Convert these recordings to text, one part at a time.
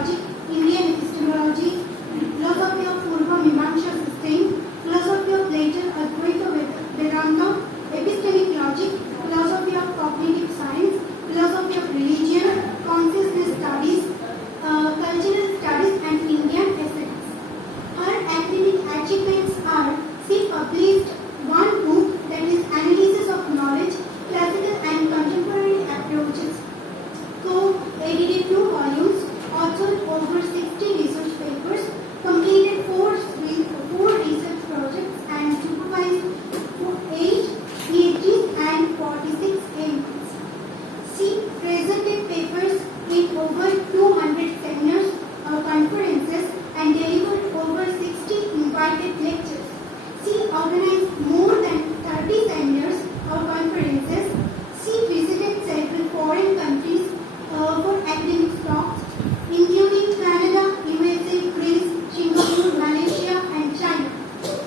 logic, Indian epistemology, philosophy of Purva Mimamsa system, philosophy of later Advaita Vedanta, epistemic logic, philosophy of cognitive science, philosophy of religion, consciousness studies, cultural studies, and Indian aesthetics. Her academic achievements are: she published one book, that is Analysis of Knowledge, Classical and Contemporary Approaches, co-edited 2 volumes, authored over 60 research papers, completed 4 research projects, and supervised 8 PhDs and 46 MPhils. She presented papers in over 200 seminars or conferences and delivered over 60 invited lectures. She organized more than 30 seminars or conferences. She visited several foreign countries for academic talks, including Canada, USA, Greece, Singapore, Malaysia, and China.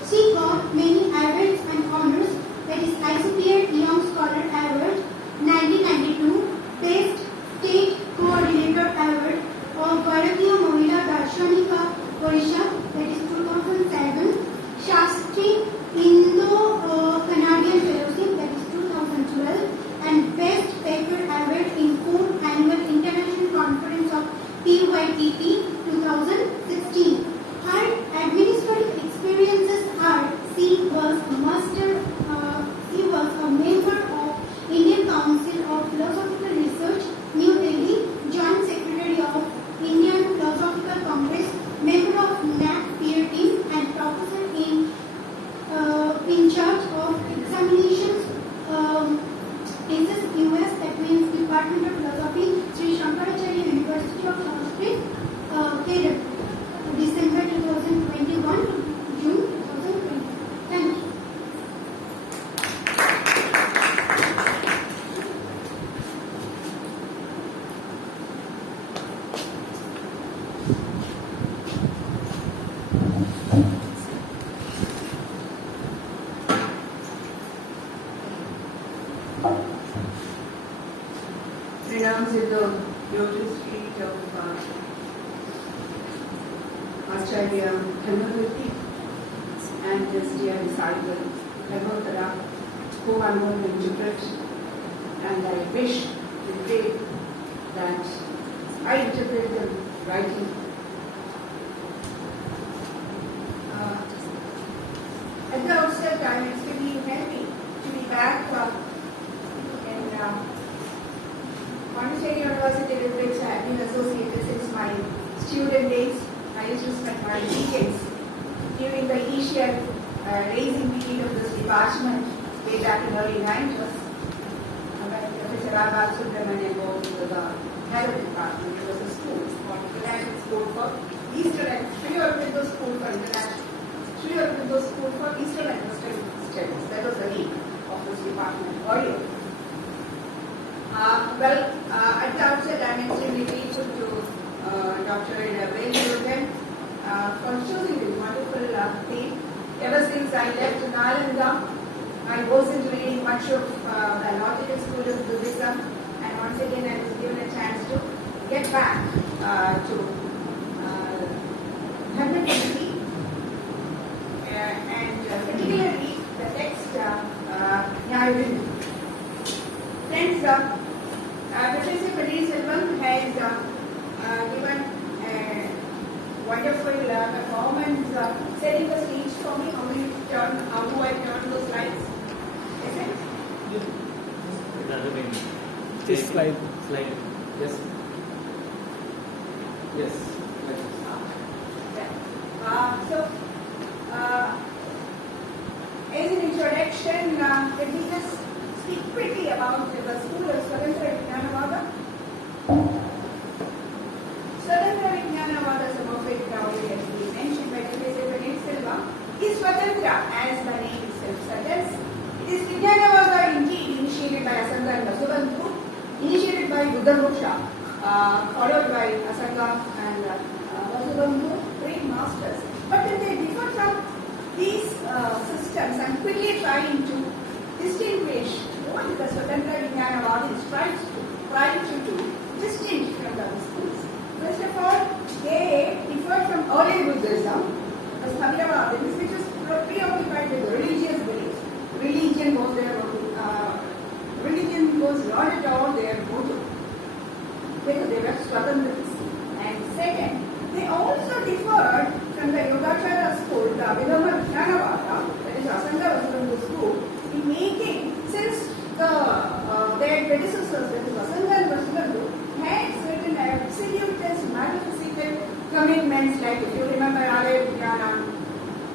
She got many awards and honors, that is ICPR Young Scholar Award 1992, Best State Coordinator Award of Bharatiya Mahila Darshanika Parishad, that is 2007, Shastri Indo-Canadian Fellowship, that is 2012, and Best Paper Award in 4th Annual International Conference of PYTP 2016. Her administrative experiences are: she was a member of Indian Council of Philosophical Research, New Delhi, Joint Secretary of Indian Philosophical Congress, member of NAC peer team, and professor in charge of examinations in the US, that means Department of Philosophy, Sri Sankaracharya University of Sanskrit, Kerala, December 2021 to June 2020. Thank you. Pronounced in the lotus feet of Acharya Dharmakirti and his dear disciple Dharmakirti, whom I'm going to interpret, and I wish and pray that I interpret them rightly. At the outset, I'm extremely happy to be back in Pondicherry University, with which I have been associated since my student days. I used to spend my weekends during the initial raising period of this department way back in early 90s. When Professor Abha Subramanian was the head of the department, it was a school called International School for Eastern and Sree School for International, Sree School for Eastern and Western Studies. That was the name of this department earlier. At the outset, I am extremely grateful to Dr. Bindu for choosing this wonderful theme. Ever since I left Nalanda, I wasn't reading much of the logical school of Buddhism, and once again I was given a chance to get back to Dharmakirti, and particularly the text Nyaya Bindu. Friends, Professor Kalady has given a wonderful performance, setting the stage for me. How do I turn those slides? Is it? This slide. Yes. Yes. As an introduction, let me just speak quickly about the school of Swatantra Vijnanavada. Swatantra Vijnanavada, some of it already has been mentioned by Professor Kalady, is Swatantra, as the name itself suggests. It is Vijnanavada indeed initiated by Asanga and Vasubandhu, initiated by Buddha-Moksha, followed by Asanga and Vasubandhu, great masters. But when they differ from these systems, I'm quickly trying to distinguish what the Swatantra Vijnanavada strives to do distinct from the other schools. First of all, early Buddhism was Savyavadins, which is preoccupied with religious beliefs. Religion was not at all their motto, because they were Swatantrists. And second, they also differed from the Yogacara school, the Abhidhamma Jnanavada, that is Asanga Vasadhantu school, in making, since their predecessors, that is Asanga and Vasadhantu, had certain absolute and metaphysical commitments, like if you remember Alaya Vijnana,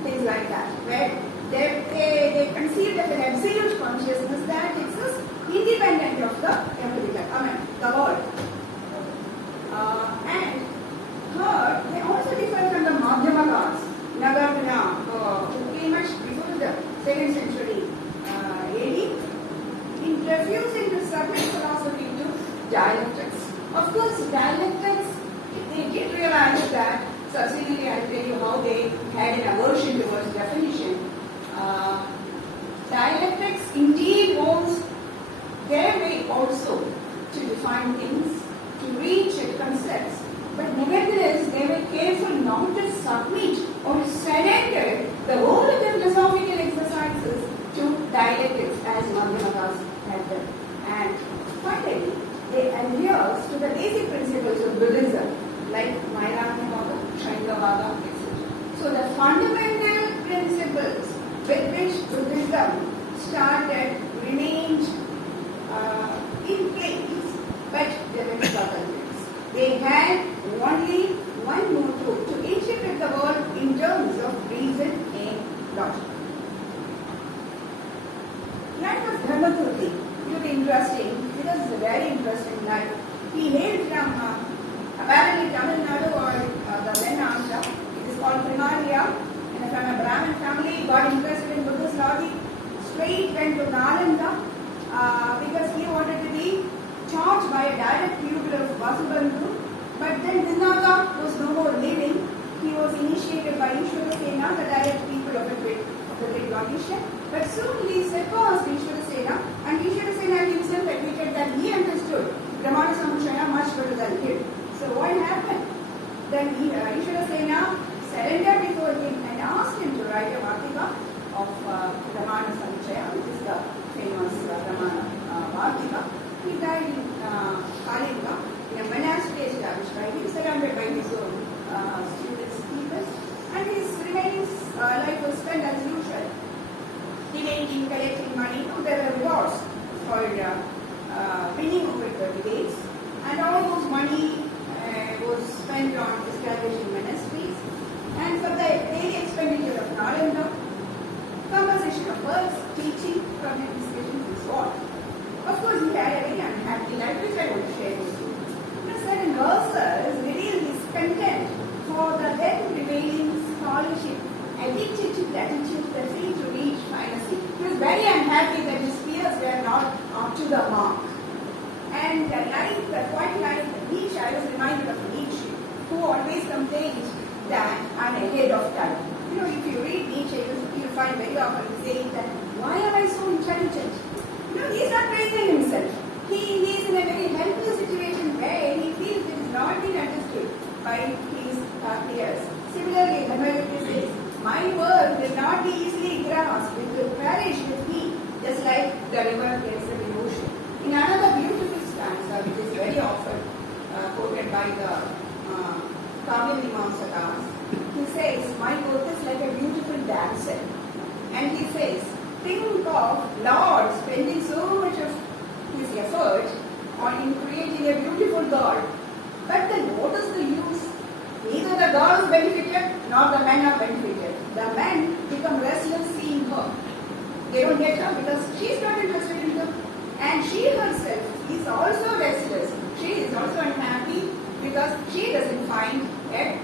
things like that, where they conceived of an absolute consciousness that exists independent of the empirical, the world. And third, they also differ from the Madhyamakas, Nagarjuna, who came much before the 2nd century AD, in refusing to submit philosophy to dialectics. Of course, dialectics, they did realize that, subsequently I'll tell you how they had an aversion towards definition. Dialectics indeed was their way also to define things, to reach at concepts, but nevertheless they were careful not to submit or surrender the whole of their philosophical exercises to dialectics as Madhyamakas had done. And finally, they adhere to the basic principles of Buddhism, like Nairanyavada, Shankavada, etc. So the fundamental principles with which Buddhism started remained in place, but they were subtle things. They had only one motto: to interpret the world in terms of reason and logic. Life of Dharmakirti, it will be interesting because it's a very interesting life. He hailed from apparently Tamil Nadu or the then Andhra. It is called Primaria, and from a Brahmin family, got interested in Buddhist logic. Straight went to Nalanda because he wanted to be taught by a direct pupil of Vasubandhu. But then Dinnaga was no more living. He was initiated by Ishwarasena, the direct pupil of the great logician. But soon he surpassed Ishwarasena, and Ishwarasena himself admitted that he understood Brahmana Samuchaya much better than him. So what happened? Then Ishwarasena surrendered before him and asked him to write a Vartika of Brahmana Samuchaya, which is the famous Brahmana Vartika. He died in Kalady, in a monastery established by him, surrounded by his own students, teachers, and his remaining life was spent as usual, debating, collecting money. There were rewards for winning over the debates, and all those money was spent on establishing monasteries, and for the daily expenditure of Nalanda, composition of works, teaching, public discussions, and so on. Of course, he had a very unhappy life, which I want to share with you. Certain verses reveal his contempt for the then prevailing scholarship, addicted to gratitude, that failed to reach finality. He was very unhappy that his peers were not up to the mark. And quite like Nietzsche, I was reminded of Nietzsche, who always complained that I'm ahead of time. You know, if you read Nietzsche, you'll find very often saying that, why am I so intelligent? You know, he's not praising himself. He is in a very helpless situation where he feels it is not being understood by his peers. Similarly, Dharmakirti says, my word will not be easily grasped, it will perish with me, just like the river gets the ocean. In another beautiful stanza, which is very often quoted by the Kavya Mimamsakas, he says, my work is like a beautiful damsel. And he says, think of Lord spending so much of his effort in creating a beautiful girl. But then what is the use? Neither the girl is benefited nor the men are benefited. The men become restless seeing her. They don't get her because she is not interested in them. And she herself is also restless. She is also unhappy because she doesn't find a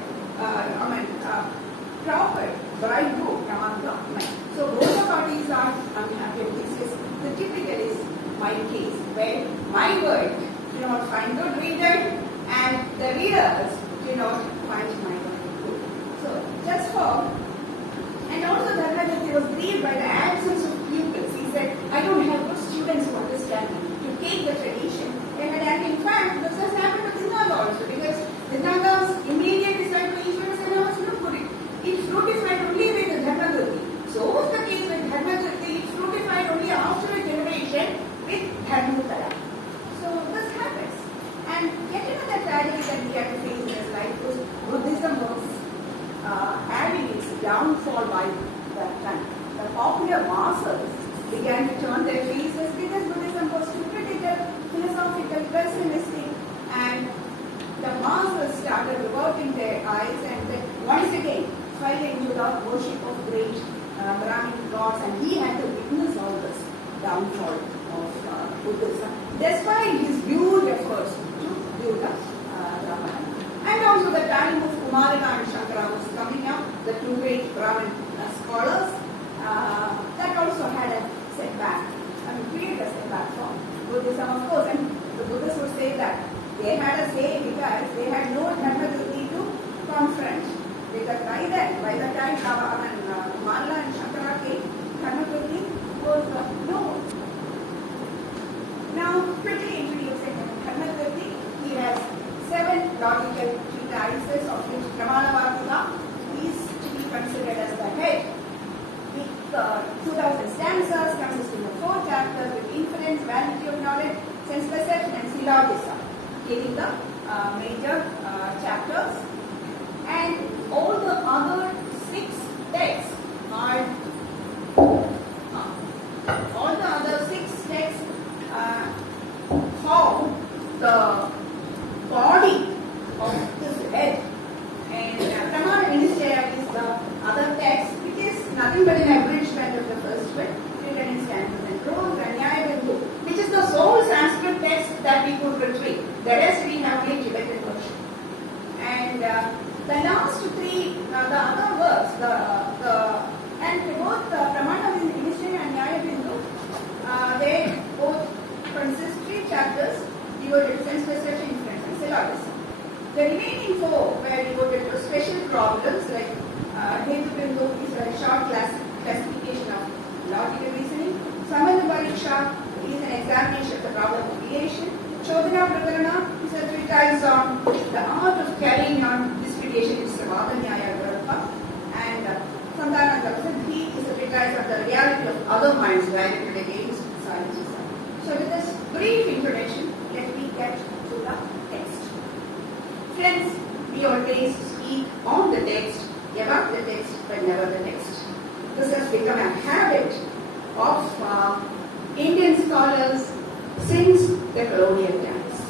proper bridegroom among the men. So both the parties are unhappy. This is the typical is my case, where my work do not find good reader and the readers do not find my work good. So just for, and also Dharmakirti was grieved by the absence of pupils. He said, I don't have good students who understand me, to take the tradition. And in fact, this has happened with Dinnaga also, because Dinnaga's immediate disciple Ishwarasena was no the worship of great Brahmin gods, and he had to witness all this downfall of Buddhism, despite his huge efforts to build up Ramayana. And also the time of Kumarika and Shankara was coming up, the two great Brahmin scholars, that also had a setback, created a setback for Buddhism, of course. And the Buddhists would say that they had a say because they had no Dharmakirti to confront. Because by the time Kumara and Shankara came, Dharmakirti was no. Now, quickly introducing Dharmakirti, he has 7 logical treatises, of which Pramanavartika is to be considered as the head. With 2000 stanzas consisting of 4 chapters with inference, vanity of knowledge, sense perception, and syllogism, giving the major chapters. And all the other 6 texts are form the body of this head. And Pramana Ministaya is the other text, which is nothing but an abridgment of the first one, written in stanzas and prose, and Nyaya Bindu, which is the sole Sanskrit text that we could retrieve. The rest we have only Tibetan version. And the last 3, the other works, and both Pramana Ministaya and Nyaya Bindu, they both consist 3 chapters devoted to sense perception, inference, and syllogism. The remaining 4 were devoted to special problems like Hetu Bindu is a short classification of logical reasoning. Samana Pariksha is an examination of the problem of creation. Chodhana Prakarana is a treatise on the art of carrying on disputation in Savada Nyaya Granth. And Santana Kalady is a treatise on the reality of other minds directed against science. So with this brief introduction, let me get to the text. Friends, we always speak on the text, about the text, but never the text. This has become a habit of Indian scholars since the colonial times.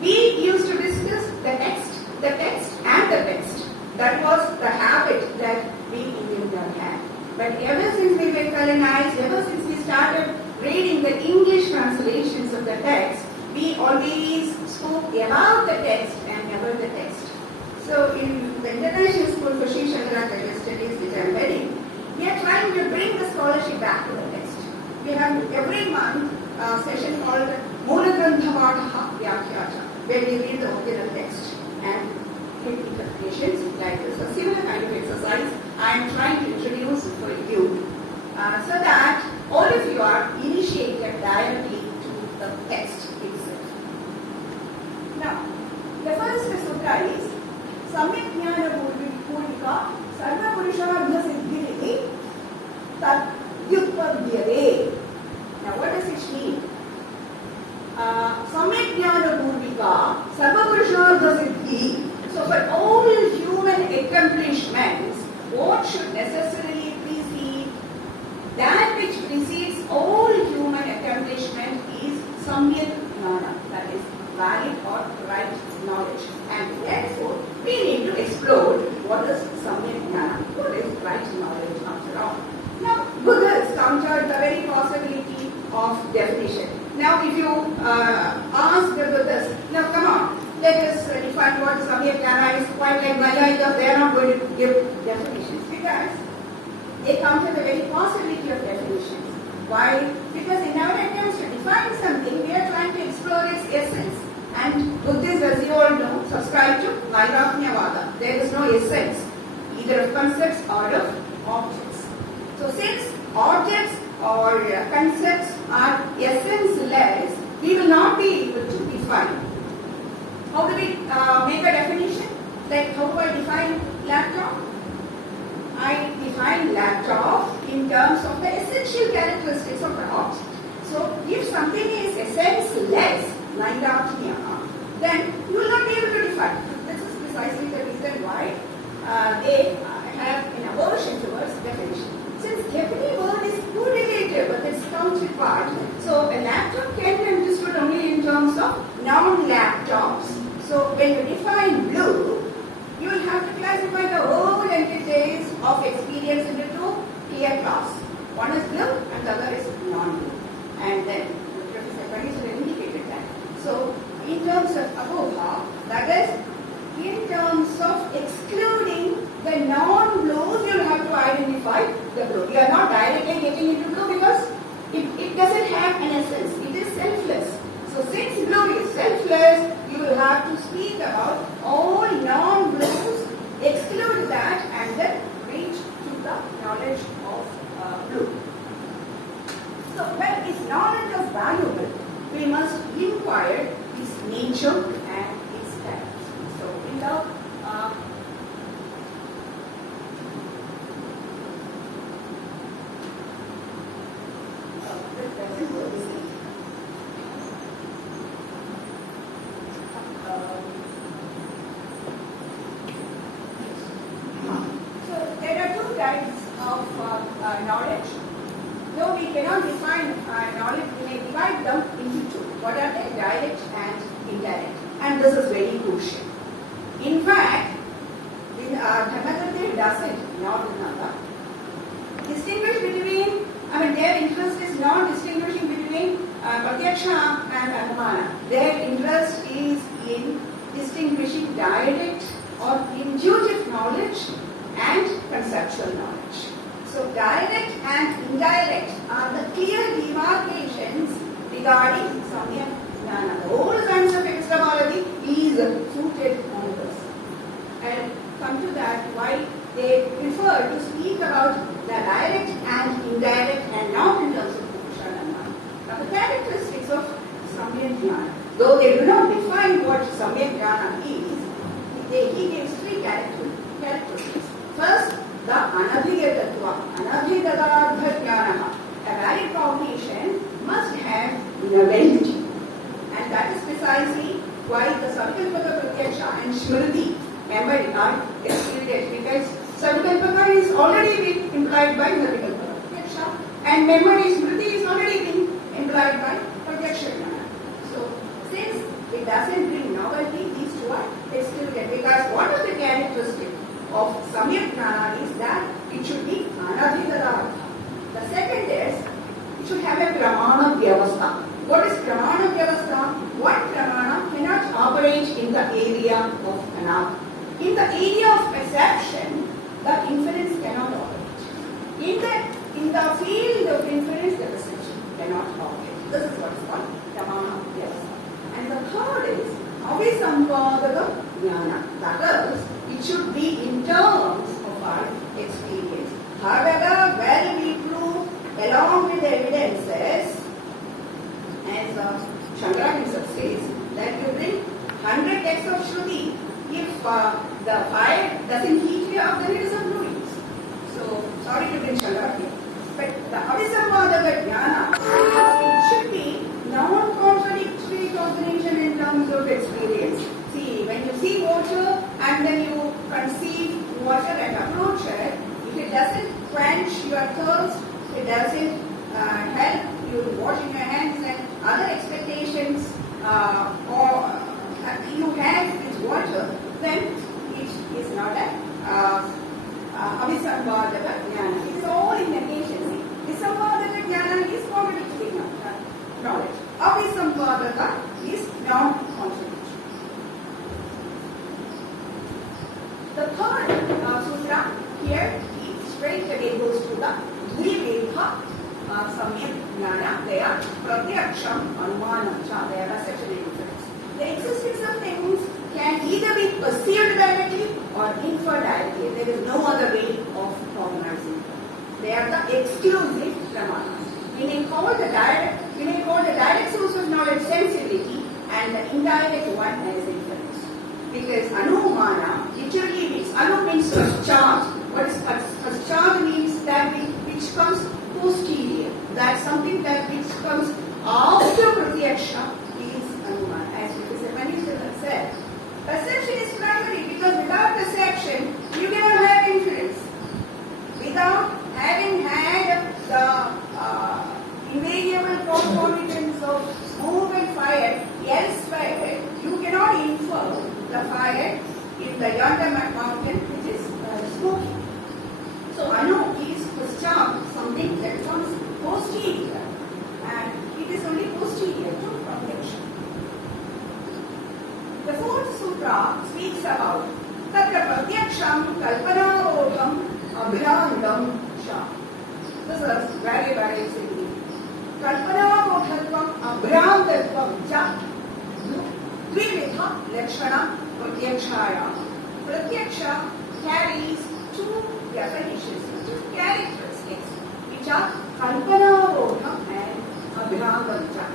We used to discuss the text, and the text. That was the habit that we Indians had. But ever since we were colonized, ever since we started reading the English translations of the text, we always spoke about the text and never the text. So in the International School for Sree Sankaracharya studies, which I am heading, we are trying to bring the scholarship back to the text. We have every month a session called Moola Grantha Pataha Vyakhyata, where we read the original text and take interpretations like this. A similar kind of exercise I am trying to introduce for you, so that all of you are initiated directly to the text itself. Now, the first sutta is Samyak Jnana Purvika Sarva Purushartha Siddhi Tat Yutpadyate. Now, what does it mean? Samyak Jnana Purvika Sarva Purushartha Siddhi. So, for all human accomplishments, what should necessarily precede? That which precedes all human accomplishment is Samyak Jnana, that is valid or right knowledge. And therefore, we need to explore what is Samyak Jnana, what is right knowledge after all. Now, Buddhists countered the very possibility of definition. Now, if you ask the Buddhists, now come on, let us define what Samyak Jnana is, quite like Maya, they are not going to give definitions because they counter the very possibility of definitions. Why? Because in our attempts to define something, we are trying to explore its essence. And Buddhists, as you all know, subscribe to Vairagnyavada. There is no essence, either of concepts or of objects. So since objects or concepts are essenceless, we will not be able to define. How do we make a definition? Like how do I define laptop? I define laptop in terms of the essential characteristics of the object. So if something is essenceless, then you will not be able to define. This is precisely the reason why they have an aversion towards definition. Since every word is correlative with its counterpart, so a laptop can be understood only in terms of non-laptops. So when you define blue, you will have to classify the whole entities of experience into two clear class. One is blue and the other is non-blue. And then Professor Kalady indicated that. So, in terms of abobha, that is, in terms of excluding the non-blues, you have to identify the blue. You are not directly getting into blue because it doesn't have an essence. It is selfless. So since blue is selfless, you will have to speak about all non-blues, exclude that and then reach to the knowledge of blue. So when its knowledge is valuable, we must inquire its nature and its types. So in the knowledge. No, we cannot define knowledge. We may divide them into two. What are they? Direct and indirect. And this is very crucial. In fact, Dharmakirti doesn't, not another, distinguish between, their interest is not distinguishing between pratyaksha and anumana. Their interest is in distinguishing direct or intuitive knowledge and conceptual knowledge. So direct and indirect are the clear demarcations regarding samyak jnana. The whole science of epistemology is suited on this. And come to that, why they prefer to speak about the direct and indirect and not in terms of Purushadhamma. Now the characteristics of samyak jnana, though they do not define what samyak jnana is, he gives three characteristics. First, the anabhigatatva, anabhigatartha jnana. A valid cognition must have novelty. And that is precisely why the Sankalpaka Pratyaksha and Smriti memory are excluded, because Sankalpaka is already been implied by Sankalpaka Pratyaksha and memory Smriti is already been implied by Pratyaksha jnana. So since it doesn't bring novelty, these two are excluded, because one of the characteristics of samyak jnana is that it should be anabhigatartha. The second is, it should have a pramana vyavastha. What is pramana vyavastha? One pramana cannot operate in the area of another. In the area of perception, the inference cannot operate. In the field of inference, the perception cannot operate. This is what is called pramana vyavastha. And the third is avisampadaka jnana. That is, it should be in terms of our experience. However, well we prove along with the evidences, as Shankara himself says, that you bring 100 texts of Shruti, if the fire doesn't heat you up, then it is a ruins. So, sorry to bring Shankara here. But the avisampadaka jnana, it should be non-contradictory cognition in terms of experience. See, when you see water and then you conceive water and approach it, if it doesn't quench your thirst, it doesn't help you washing your hands and other expectations or you have with water, then it is not a avisampadaka jnana. It is all in negation. Visampadaka jnana is contradictory knowledge. Avisampadaka is non-contradictory. The third sutra here, he straight away goes to the Dvivedha samyak jnana. They are pratyaksham, anumanam cha. They are perceptual inference. The existence of things can either be perceived directly or inferred directly. There is no other way of cognizing them. They are the exclusive pramanas. We may call the direct source of knowledge sensibility and the indirect one as inference. Because anumana literally means, anu means first charge. What is first charge means that which comes posterior. That's something that which comes after pratyaksha is anumana. As Professor Manish said, perception is primary because without perception you cannot have inference. Without having had the invariable concomitants of smoke and fire elsewhere, you cannot infer the fire in the Yonder mountain which is smoky. So Anu is to start something that comes posterior, and it is only posterior to pratyaksha. The fourth sutra speaks about Tatra pratyaksham kalpanavodham abhirandam sha. This is very, very simple. Kalpanavodhatvam abhirandatvam cha. Dvividha lakshana pratyakshaya. Pratyaksha carries two definitions, two characteristics, which are kalpanavodham and abhirandam cha.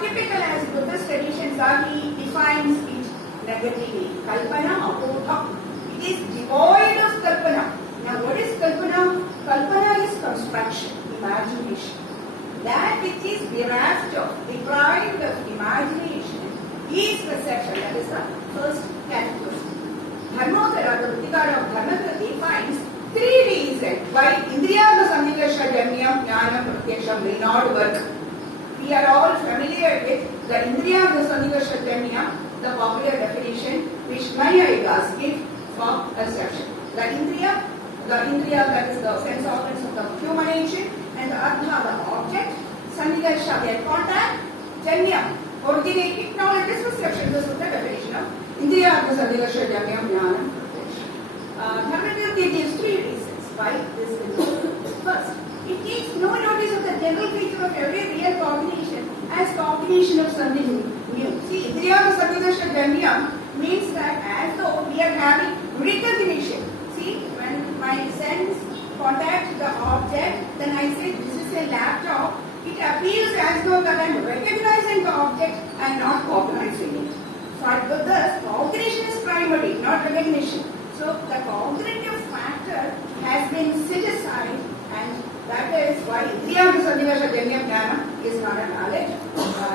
Typical as Buddhist traditions are, he defines it negatively. Kalpana abodham. It is devoid of kalpana. Now what is kalpana? Kalpana is construction, imagination. That which is bereft of, deprived of imagination is perception. That is the first characteristic. Dharmakirti, the Buddhikara of Dharmakirti finds three reasons why Indriya Sankaracharya Janyam Jnana Pratyaksham will not work. We are all familiar with the Indriya Sankaracharya, the popular definition which Nyaya give for perception. The Indriya, that is the sense organs of the human nature, and the Artha, the object, Sankaracharya, their contact, Janya, originating knowledge, this perception. This is the definition of Indriya Sankaracharya Jnana Pratyaksham. Dharmakirti gives three reasons why this is. First, it takes no notice of the general feature of every real cognition as cognition of something new. See, Indriya Sankaracharya means that as though we are having recognition. See, when my sense contacts the object, then I say this is a laptop. It appears as though that I am recognizing the object and not cognizing it. For Buddhas, cognition is primary, not recognition. So the cognitive factor has been set aside, and that is why Indriya Sankaracharya Jnana is not a valid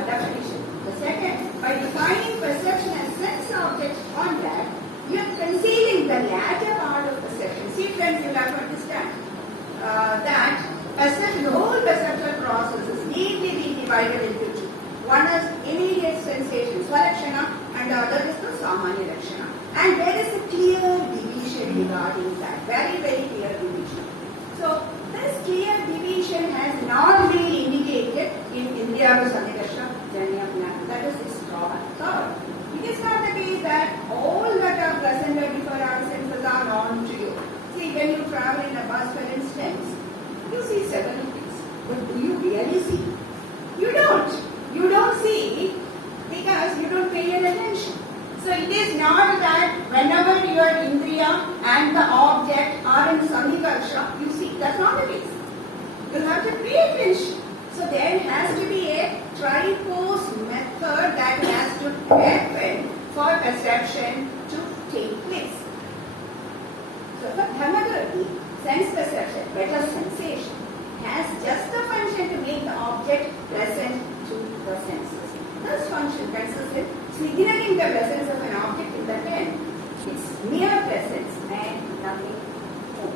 definition. The second, by defining perception as sense-object contact, you are concealing the latter part of perception. See, friends, you have to understand that perception, the whole perceptual process is neatly being divided into two. One is immediate sensation, svalakshana, and the other is the samanya lakshana. And there is a clear division regarding that, very, very clear division. So, this clear division has not been indicated in Indriya Sankaracharya Jnana. That is its drawback. Third, it is not the case that all that are presented before our senses are known to you. See, when you travel in a bus, for instance, you see several things. But do you really see? You don't. You don't see because you don't pay your attention. So it is not that whenever your Indriya and the object are in Sankaracharya, you see. That's not the case. You have to pay attention. So there has to be a tripose method that has to happen for perception to take place. So for Dharmakirti, sense perception, better sensation, has just the function to make the object present to the senses. This function consists in signaling the presence of an object in the pen, its mere presence and nothing more.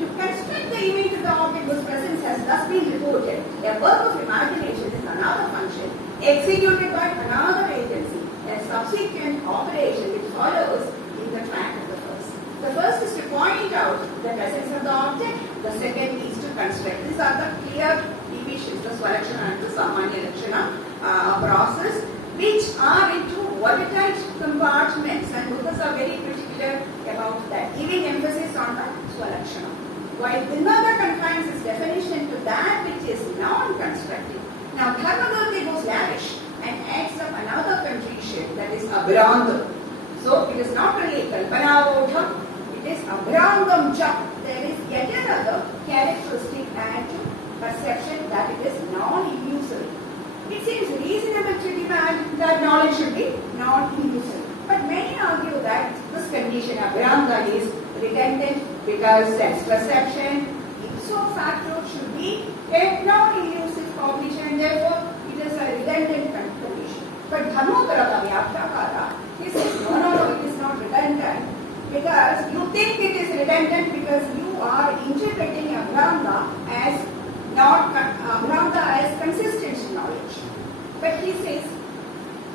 To construct the image of the object whose presence has thus been reported, a work of imagination is another function executed by another agency, a subsequent operation which follows in the track of the first. The first is to point out the presence of the object, the second is to construct. These are the clear divisions, the svalakshana and the samanya lakshana process, which are into watertight compartments, and Buddhas are very particular about that, giving emphasis on the svalakshana. While Vinada confines its definition to that which is non-constructive. Now Dharmakirti goes lavish and adds up another condition, that is abhirandam. So it is not only kalpanavodham, it is abhirandam cha. There is yet another characteristic added to perception, that it is non-illusory. It seems reasonable to demand that knowledge should be non-illusory. But many argue that this condition, abhiranda, is redundant because sense perception, ipso facto, should be a non-illusive cognition, and therefore it is a redundant condition. But Dharmakirti, Vyaktakara, he says, no, it is not redundant, because you think it is redundant because you are interpreting abhiranda as not abhiranda as consistent knowledge. But he says,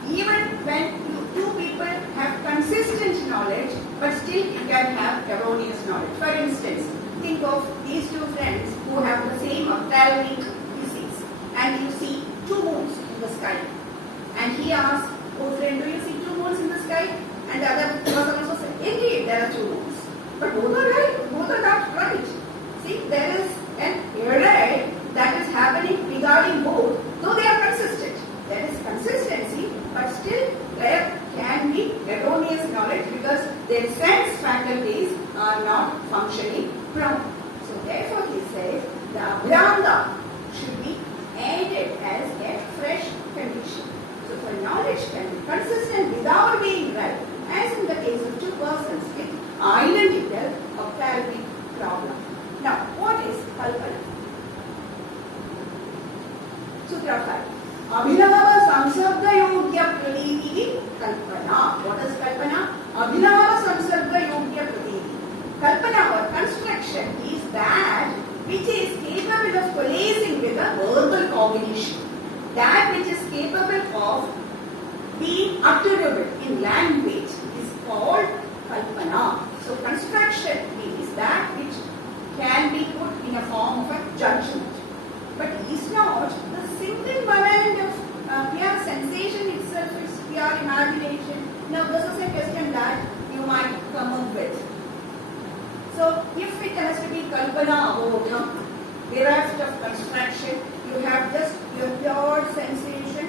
even when two people have consistent knowledge, but still you can have erroneous knowledge. For instance, think of these two friends who have the same ophthalmic disease, and you see two moons in the sky. And he asks, "Oh friend, do you see two moons in the sky?" And the other person also said, "Indeed, there are two moons. But both are right, both are not right." See, there is an error that is happening regarding both, though they are consistent. There is consistency, but still there can be erroneous knowledge because their sense faculties are not functioning properly. So therefore he says the abhyanga should be added as a fresh condition. So for knowledge can be consistent without being right, as in the case of two persons with identical ophthalmic problem. Now, what is kalpana? Sutra 5. Abhinava samsarga yogya pratiti kalpana. What is kalpana? Abhinava samsarga yogya pratiti. Kalpana or construction is that which is capable of coalescing with a verbal combination. That which is capable of being utterable in language is called kalpana. So construction means that which can be put in a form of a judgment. But it is not the single moment of pure sensation itself, is pure imagination. Now this is a question that you might come up with. So if it has to be kalpana abodham, bereft of construction, you have just your pure sensation,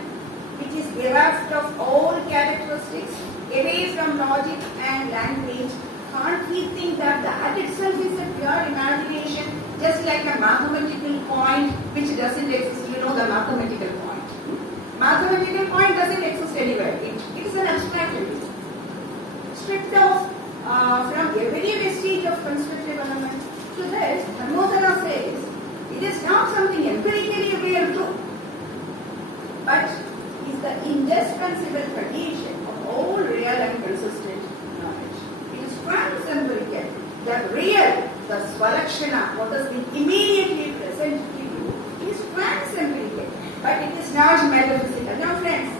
which is bereft of all characteristics, away from logic and language. Can't we think that that itself is a pure imagination, just like a mathematical point which doesn't exist? You know the mathematical point. Mathematical point doesn't exist anywhere. It is an abstract entity. Stripped off from every vestige of constructive element. To this, Dharmakirti says, it is not something empirically real true, but is the indispensable condition of all real and consistent knowledge. It is trans-empirical, the real, the svalakshana, what has been immediately present to you, is trans-empirical, but it is not metaphysical. Now friends,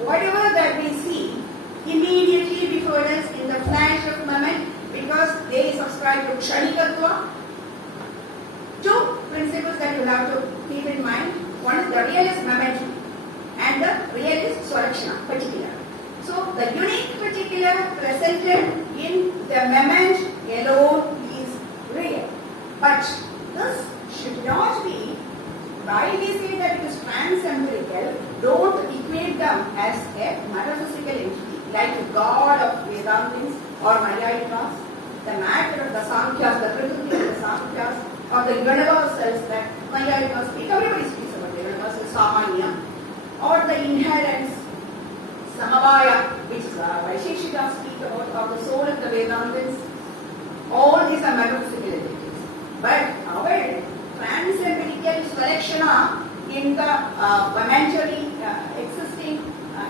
whatever that we see immediately before us in the flash of moment, because they subscribe to kshanikatva, two principles that you have to keep in mind. One is the realist momentum and the realist svalakshana, particular. So the unique particular presented in the moment alone is real. But this should not be, while we say that it is trans-empirical, don't equate them as a metaphysical entity, like the God of Vedantins or Mayaikas, the matter of the Sankhya's, the Prakriti of the Sankhya's, or the universals that Mayaikas speak. Everybody speaks about the universal Samanya, or the inherence, Samavaya, which Vaisheshikas speak about, or the soul of the Vedantins. All these are metaphysical entities. But our trans-empirical svalakshana in the momentary existing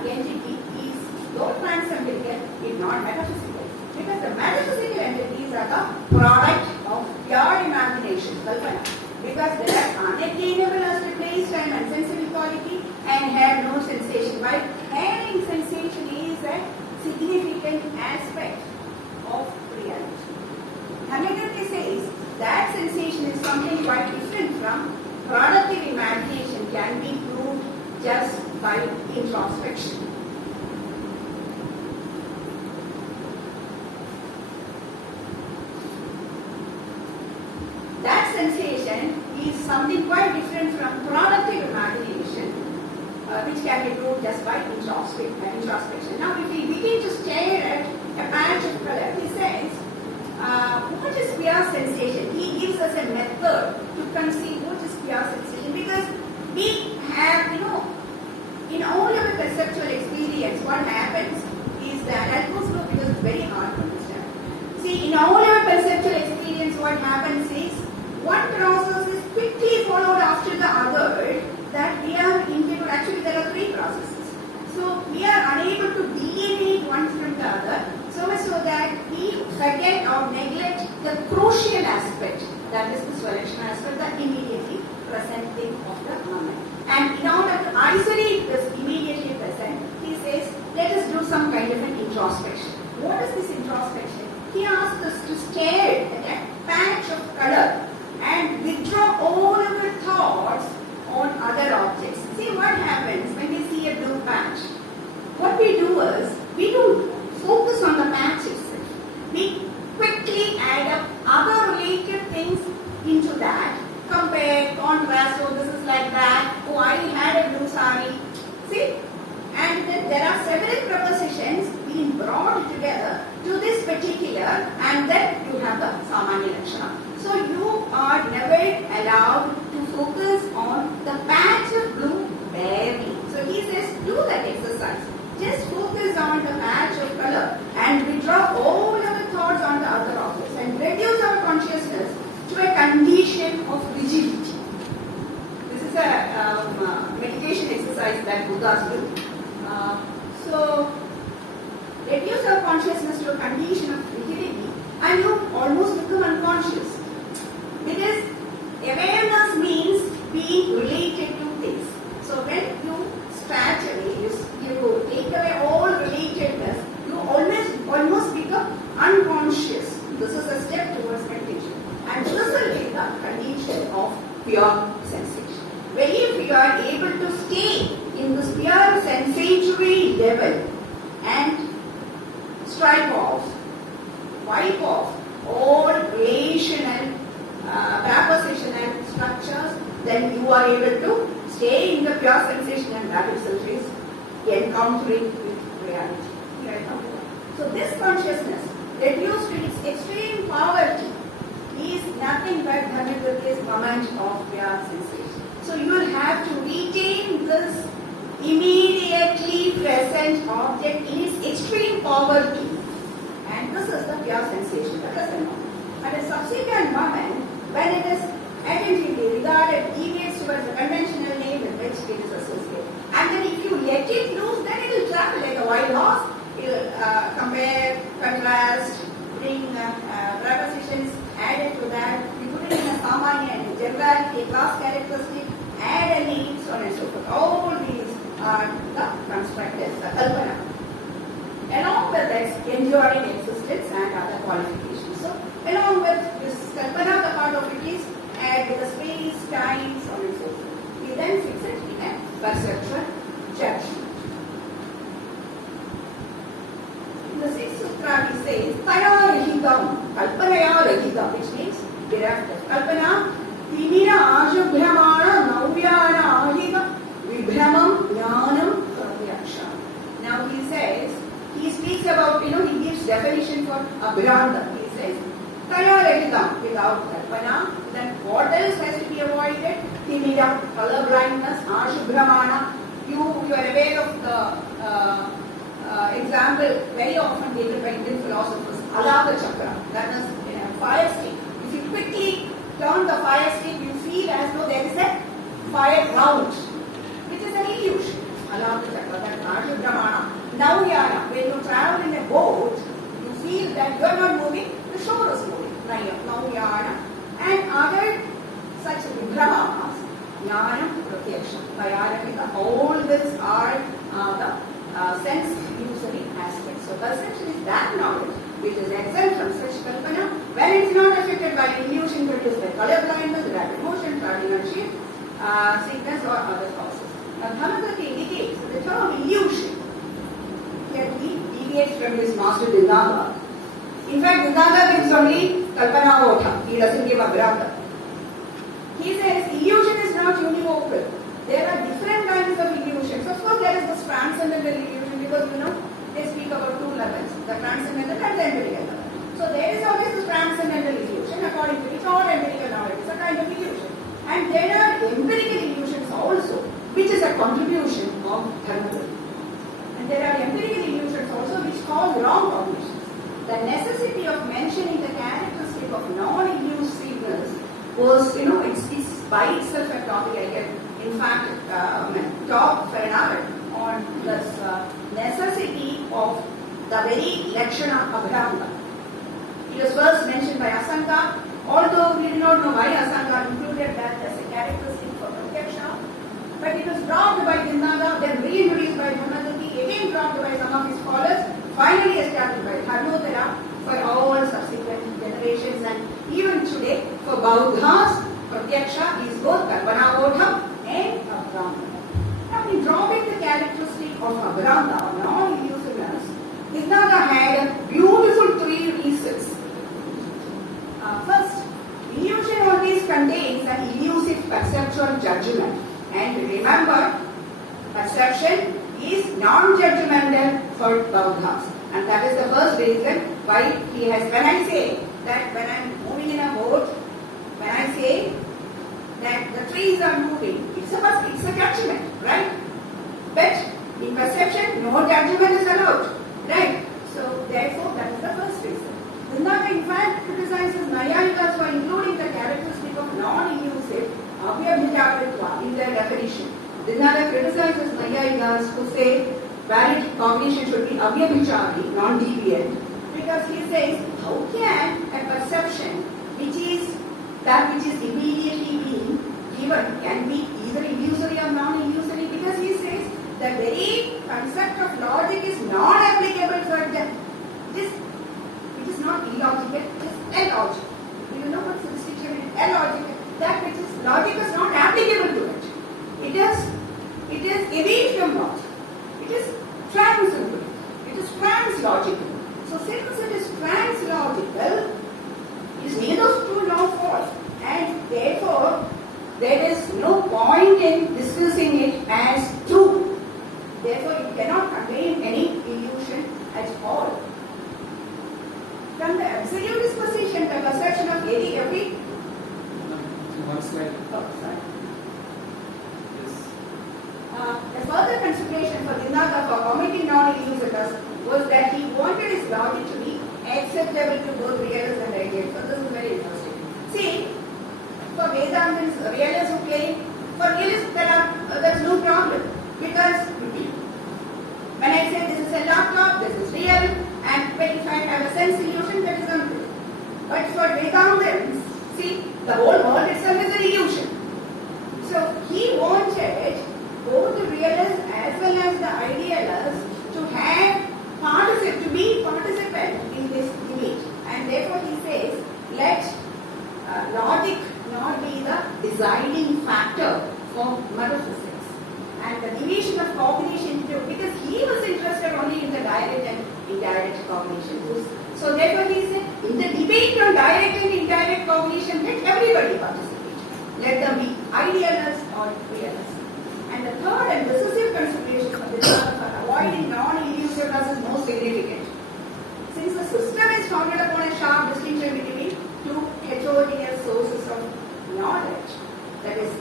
entity is, though trans-empirical, is not metaphysical. Because the metaphysical entities are the product of pure imagination, kalpana. Because they are unattainable as to place, time and sensible quality and have no sensation. While having sensation is a significant aspect of reality. Dharmakirti says that sensation is something quite different from productive imagination, can be proved just by introspection. That sensation is something quite different from productive imagination, which can be proved just by introspection. Now, if we begin to stare at a patch of color, he says, what is pure sensation? He gives us a method to conceive what is pure sensation, because we have, in all our perceptual experience, what happens is that, I'll go slow because it's very hard to understand. See, in all our perceptual experience, what happens is, one process is quickly followed after the other, that we are into, actually there are three processes. So we are unable to delineate one from the other, so that we forget or neglect the crucial aspect, that is the svalakshana aspect, the immediately present thing of the moment. And in order to isolate this immediately present, he says, let us do some kind of an introspection. What is, we don't focus on the patch itself. We quickly add up other related things into that. Compare, contrast, oh this is like that, oh I had a blue sari. See? And then there are several prepositions being brought together to this particular, and then you have the Samanya Lakshana. So you are never allowed to focus on the patch of blue barely. So he says, do that exercise. Just focus on the patch of color and withdraw all our thoughts on the other objects and reduce our consciousness to a condition of rigidity. This is a meditation exercise that Buddhas do. So, reduce our consciousness to a condition of rigidity and you almost become unconscious. Because awareness means being related to things. So, when you scratch away, you take away all relatedness, you almost become unconscious. This is a step towards meditation. And this will be the condition of pure sensation. When if you are able to stay in this pure sensatory level and stripe off, wipe off all relational, prepositional structures, then you are able to stay in the pure sensation, and that itself is encountering with reality. So this consciousness, reduced to its extreme poverty, is nothing but Dharmakirti's moment of pure sensation. So you will have to retain this immediately present object in its extreme poverty. And this is the pure sensation, the present moment. At a subsequent moment, when it is attentively regarded, deviates towards the conventional name with which it is associated. And then if you let it loose, then it will travel like a wild horse. It will compare, contrast, bring prepositions added to that. You put it in a samanya and generality, class characteristic, add a name, so on and so forth. All these are the constructed, the kalpana. Along with its enduring existence and other qualifications. So, along with this kalpana, the part of it is add with the space, time, so on and so forth. We then fix it in a perceptual judgment. In the sixth sutra, he says, Taya rahidam, kalpanaya rahidam, which means bereft of kalpana, timira ajubhramana, navyana ahida, vibhramam, jnanam, pratyaksha. Now he says, he speaks about, he gives definition for abhranta. He says, Taya rahidam, without kalpana, then what else has to be avoided? Timira, color blindness, ajubhramana. You are aware of the example very often given by Indian philosophers, Alada Chakra, that is in a fire stick. If you quickly turn the fire stick, you feel as though there is a fire ground, which is an illusion. Alada Chakra, that is Ajubhramana. Nauyana, when you travel in a boat, you feel that you are not moving, the shore is moving. Nauyana. And other such vibhramanas, Jnanam, Pratyaksha, Tayaramita, all these are the sense illusory aspects. So perception is that knowledge which is exempt from such kalpana when it is not affected by illusion produced by color blindness, rapid motion, traveling on ship, sickness or other causes. Now Dharmakirti indicates the term illusion. Here he deviates from his master Dindaga. In fact, Dindaga gives only kalpana votha. He doesn't give abhrata. He says illusion is not univocal. There are different kinds of illusions. Of course, there is this transcendental illusion because they speak about two levels, the transcendental and the empirical level. So there is always this transcendental illusion according to which all empirical knowledge is a kind of illusion. And there are empirical illusions also, which is a contribution of Dharmakirti. And there are empirical illusions also which cause wrong cognitions. The necessity of mentioning the characteristic of non-illusiveness was, it's by itself a topic I can in fact talk for an hour on this necessity of the very lakshana abhranta. It was first mentioned by Asanka, although we do not know why Asanka included that as a characteristic for pratyaksha, but it was dropped by Dindaga, then reintroduced by Dharmakirti, again dropped by some of his scholars, finally established by Dharmotara for all subsequent generations, and even today for Bauddhas, pratyaksha is both kalpanabodha and abhranta. Now, in dropping the characteristic of abhranta or non-illusive Dinnaga had a beautiful 3 reasons. First, illusion always contains an elusive perceptual judgment. And remember, perception is non-judgmental for Buddhas. And that is the first reason why he has, when I say that when I am moving in a boat, when I say that the trees are moving, it's a judgment, right? But in perception, no judgment is allowed, right? So therefore, that is the first reason. Dinnaga in fact criticizes Nyaya for including the characteristic of non-elusive abhyabhijavitva in their definition. Dinnaga criticizes Nyaya who say valid cognition should be abhyabhichavi, non-deviant, because he says, how can a perception which is that which is immediately being given can be either illusory or non-illusory? Because he says the very concept of logic is not applicable for them. It is not illogical, it is illogical. Do you know what's the distinction between illogical? That which is logic is not applicable to it. It is away from logic. It is transcendental. It is translogical. So since it is translogical, it is neither true nor false, and therefore there is no point in discussing it as true. Therefore, it cannot contain any illusion at all. From the absolute disposition, the perception of every One slide. Oh, sorry. A further consideration for Dinnaga for committing non-illusiveness was that he wanted his logic to be acceptable to both realists and idealists. So this is very interesting. See, for Vedantins, realists who claim, for realists there is no problem, because when I say this is a laptop, this is real, and when if I have a sense illusion, that is unreal. But for Vedantins, see, the whole world itself is an illusion. So he wanted both the realists as well as the idealists to be participant in this debate. And therefore he says, let logic not be the deciding factor for metaphysics. And the division of cognition too, because he was interested only in the direct and indirect cognition. So therefore he said, in the debate on direct and indirect cognition, let everybody participate. Let them be idealists or realists. And the third and decisive consideration for Dinnaga for avoiding non-illusiveness is most significant. Since the system is founded upon a sharp distinction between two heterogeneous sources of knowledge, that is,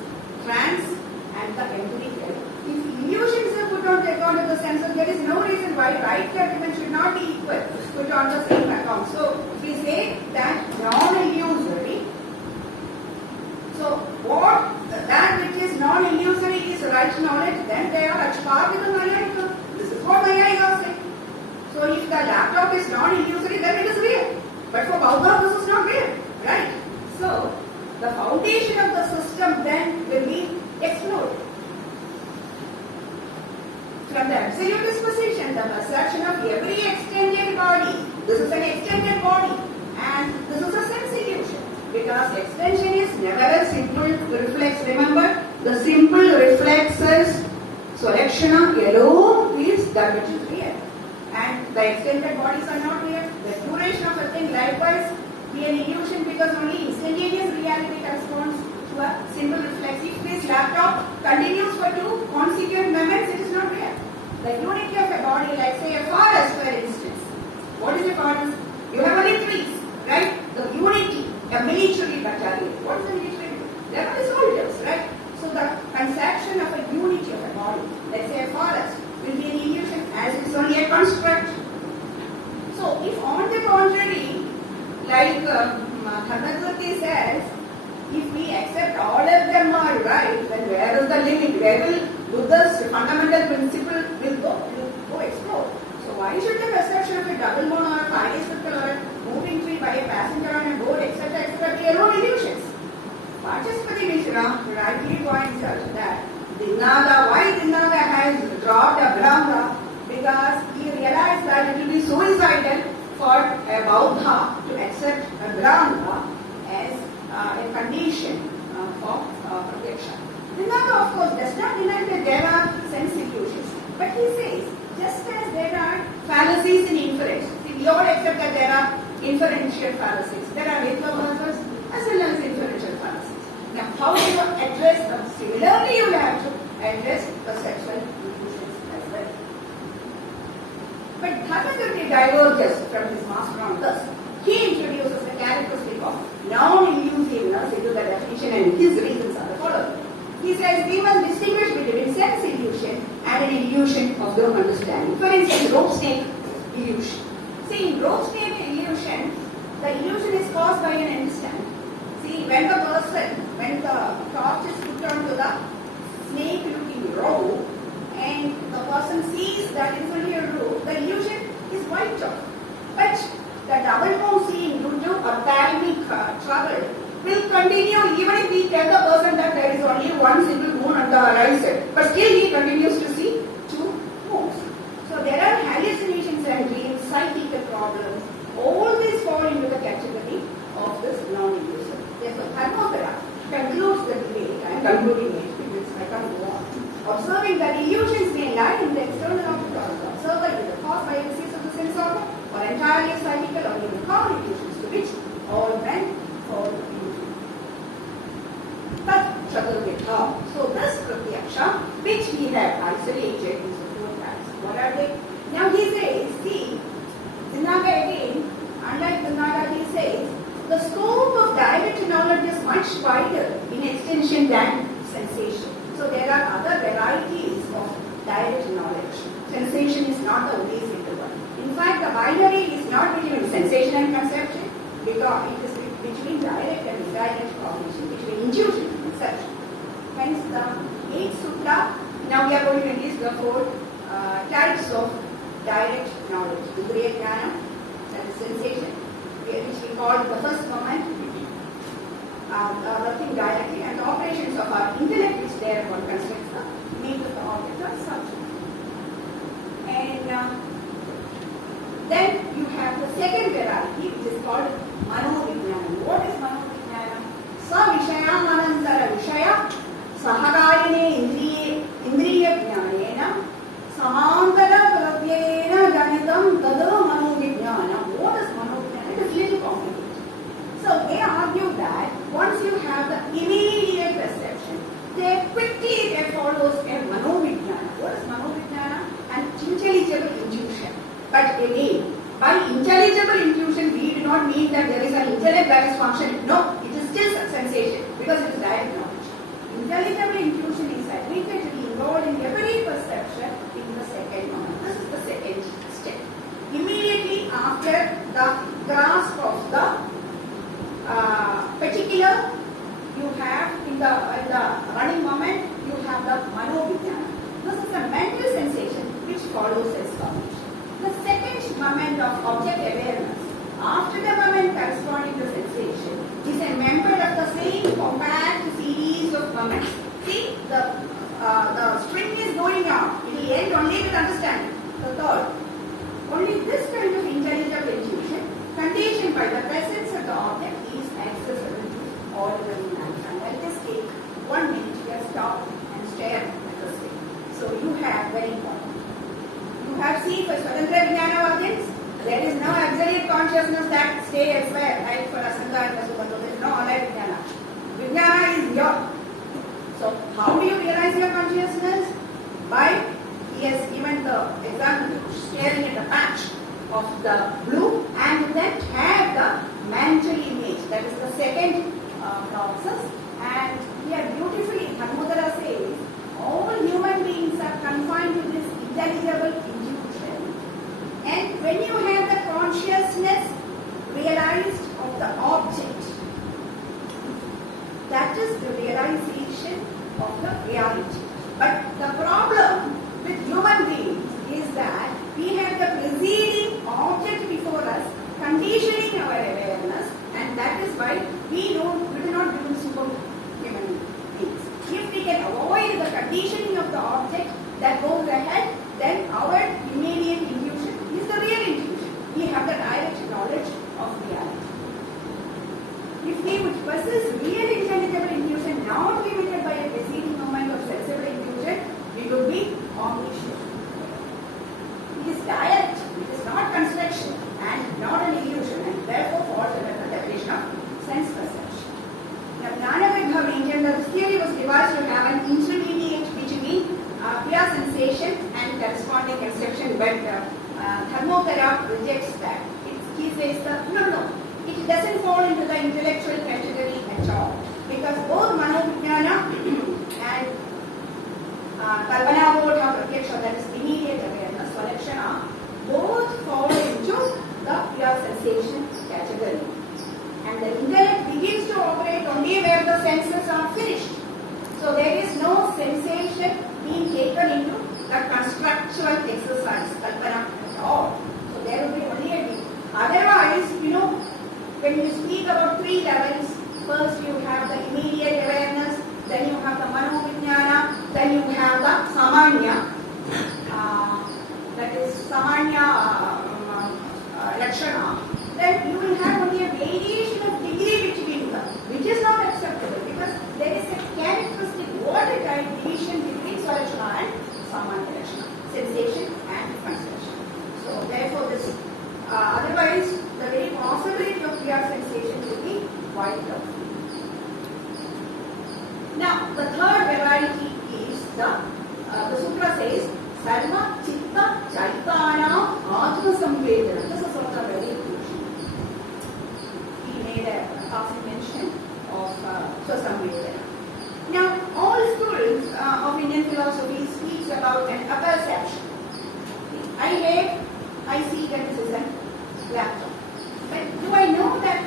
trance and the empirical, if illusions are put on the account of the senses, there is no reason why right judgment should not be equal, put on the same account. So, if we say that non-illusory, so what that which is non-illusory is right knowledge, then they are at par with the Nyaya. This is what Nyaya says. So if the laptop is non-illusory, then it is real. But for Buddha, this is not real, right? So the foundation of the system then will be explored. From the absolute disposition, the perception of every extended body, this is an extended body, and this is a sense illusion. Because extension is never a simple reflex. Remember, the simple reflexes, so Lakshana alone is that which is real. And the extended bodies are not real. The duration of a thing likewise be an illusion because only instantaneous reality corresponds to a simple reflex. If this laptop continues for 2 consecutive moments, it is not real. The unity of a body, like say a forest for instance. What is a forest? You have only trees, right? The unity. A military battalion. What is a military? There are soldiers, right? So the conception of a unity of a body, let's say a forest, will be an illusion as it is only a construct. So if on the contrary, like Dharmakirti says, if we accept all of them are right, then where is the limit? Where will Buddha's fundamental principle will go explore? So why should the perception of a double moon or a finite circle or a moving tree by a passenger on a boat, etc., be alone illusions? Vachaspati Mishra rightly points out that why Dinnaga has dropped a Brahma, because he realized that it will be suicidal for a Bauddha to accept a Brahma as a condition for protection. Dinnaga, of course, does not deny that there are sense illusions, but he says, just as there are fallacies in We all accept that there are inferential fallacies. There are heteronomous as well as inferential fallacies. Now, how do you address them? Similarly, you will have to address perceptual illusions as well. But Dharmakirti diverges from his master on this. He introduces the characteristic of non-illusiveness into the definition, and his reasons are the following. He says we must distinguish between sense illusion and an illusion of the understanding. For instance, rope snake illusion. See, in rope snake illusion, the illusion is caused by an understanding. See, when the torch is put onto the snake-looking rope, and the person sees that it is only a rope, the illusion is wiped off. But the double moon seen due to ophthalmic trouble will continue even if we tell the person that there is only one single moon on the horizon. But still he continues to see two moons. So there are hallucinations and dreams, psychical problems. All these fall into the category of this non-illusion. Therefore, Dharmakirti concludes the debate. I am concluding it because I can't go on. Observing that illusions may lie in the external object of the observer, either caused by disease of the sense organ or entirely psychical or even common illusions to which all men fall into. Tat Chaturvidha. So this Pratyaksha, which he have isolated into four types. What are they? Now he says, see, Dinaga again, unlike Dinaga, he says, the scope of direct knowledge is much wider in extension than sensation. So there are other varieties of direct knowledge. Sensation is not the only single one. In fact, the binary is not between sensation and conception, because it is between direct and indirect cognition, between intuition and conception. Hence, the 8th Sutra, now we are going to list the 4 types of direct knowledge. Indriya Jnana, that is sensation, which we call the first moment, working directly, and the operations of our intellect, which therefore constructs the name of the object or subject. And then you have the second variety, which is called Manovijnana. What is Manovijnana? Sa Vishaya Manantara Vishaya Sahakarine Indriya Jnanena Samantara Pratyena Janitam Tada Manovijnana. What is Manovijnana? It is little complicated. So they argue that once you have the immediate perception, there follows a Manovijnana. What is Manovijnana? An intelligible intuition. But again, by intelligible intuition, we do not mean that there is an intellect that is functioning. No, it is still a sensation because it is direct knowledge. Intelligible intuition is admitted to be involved in every perception in the second moment. This is the second step. Immediately after the grasp of the particular, you have in the running moment, you have the Manovijnana. This is a mental sensation which follows as cognition. The second moment of object awareness, after the moment corresponding to sensation, is a member of the same compact series of moments. See, the string is going on. It will end only with understanding. The third. Only this kind of intelligible intuition, conditioned by the presence of the object, is accessible to ordinary mankind. I'll just take 1 minute here, stop and stare at the string. So you have very important. You have seen for Swatantra Vijnana objects, there is no absolute consciousness that stay elsewhere, right? For Asanga and Asubandhu, there is no allied Vijnana. Vijnana is your. So how do you realize your consciousness? By, he has given the example, staring at the patch of the blue and then have the mental image. That is the second process. And here beautifully, Dharmakirti says, all human beings are confined to this intelligible intuition. And when you have the consciousness realized of the object, that is the realization of the reality. But the problem with human beings is that we have the preceding object before us, conditioning our awareness, and that is why we do not become superhuman beings. If we can avoid the conditioning of the object that goes ahead, then our immediate intuition is the real intuition. We have the direct knowledge of reality. If we would possess real intelligible intuition, not limited by a preceding moment of sensible intuition, we would be omniscient. It is direct, it is not construction, and but Dharmakirti rejects that. He says that no, it doesn't fall into the intellectual category at all, because both Manovijnana and Kalpanabodha Pratyaksha, that is immediate awareness, Lakshana, both fall into the pure sensation category. And the intellect begins to operate only where the senses are finished. So there is no sensation being taken into the constructual exercise, Kalpana at all. So there will be only a need. Otherwise, when you speak about three levels, first you have the immediate awareness, then you have the Manovijnana, then you have the Samanya. That is Samanya Lakshana. Then you will have only a variation of degree between them, which is not acceptable, because there is a characteristic watertight division between Svalakshana and Samanya Lakshana, sensation and construction. So therefore this, otherwise the very possibility of pure sensation will be wiped out. Now the third variety is the Sutra says Sarva Chitta Chaitana Atma Samvedana. This is also very crucial. He made a passing mention of Samvedana. Now, all schools of Indian philosophy speaks about an apperception. I see that this is a laptop. But do I know that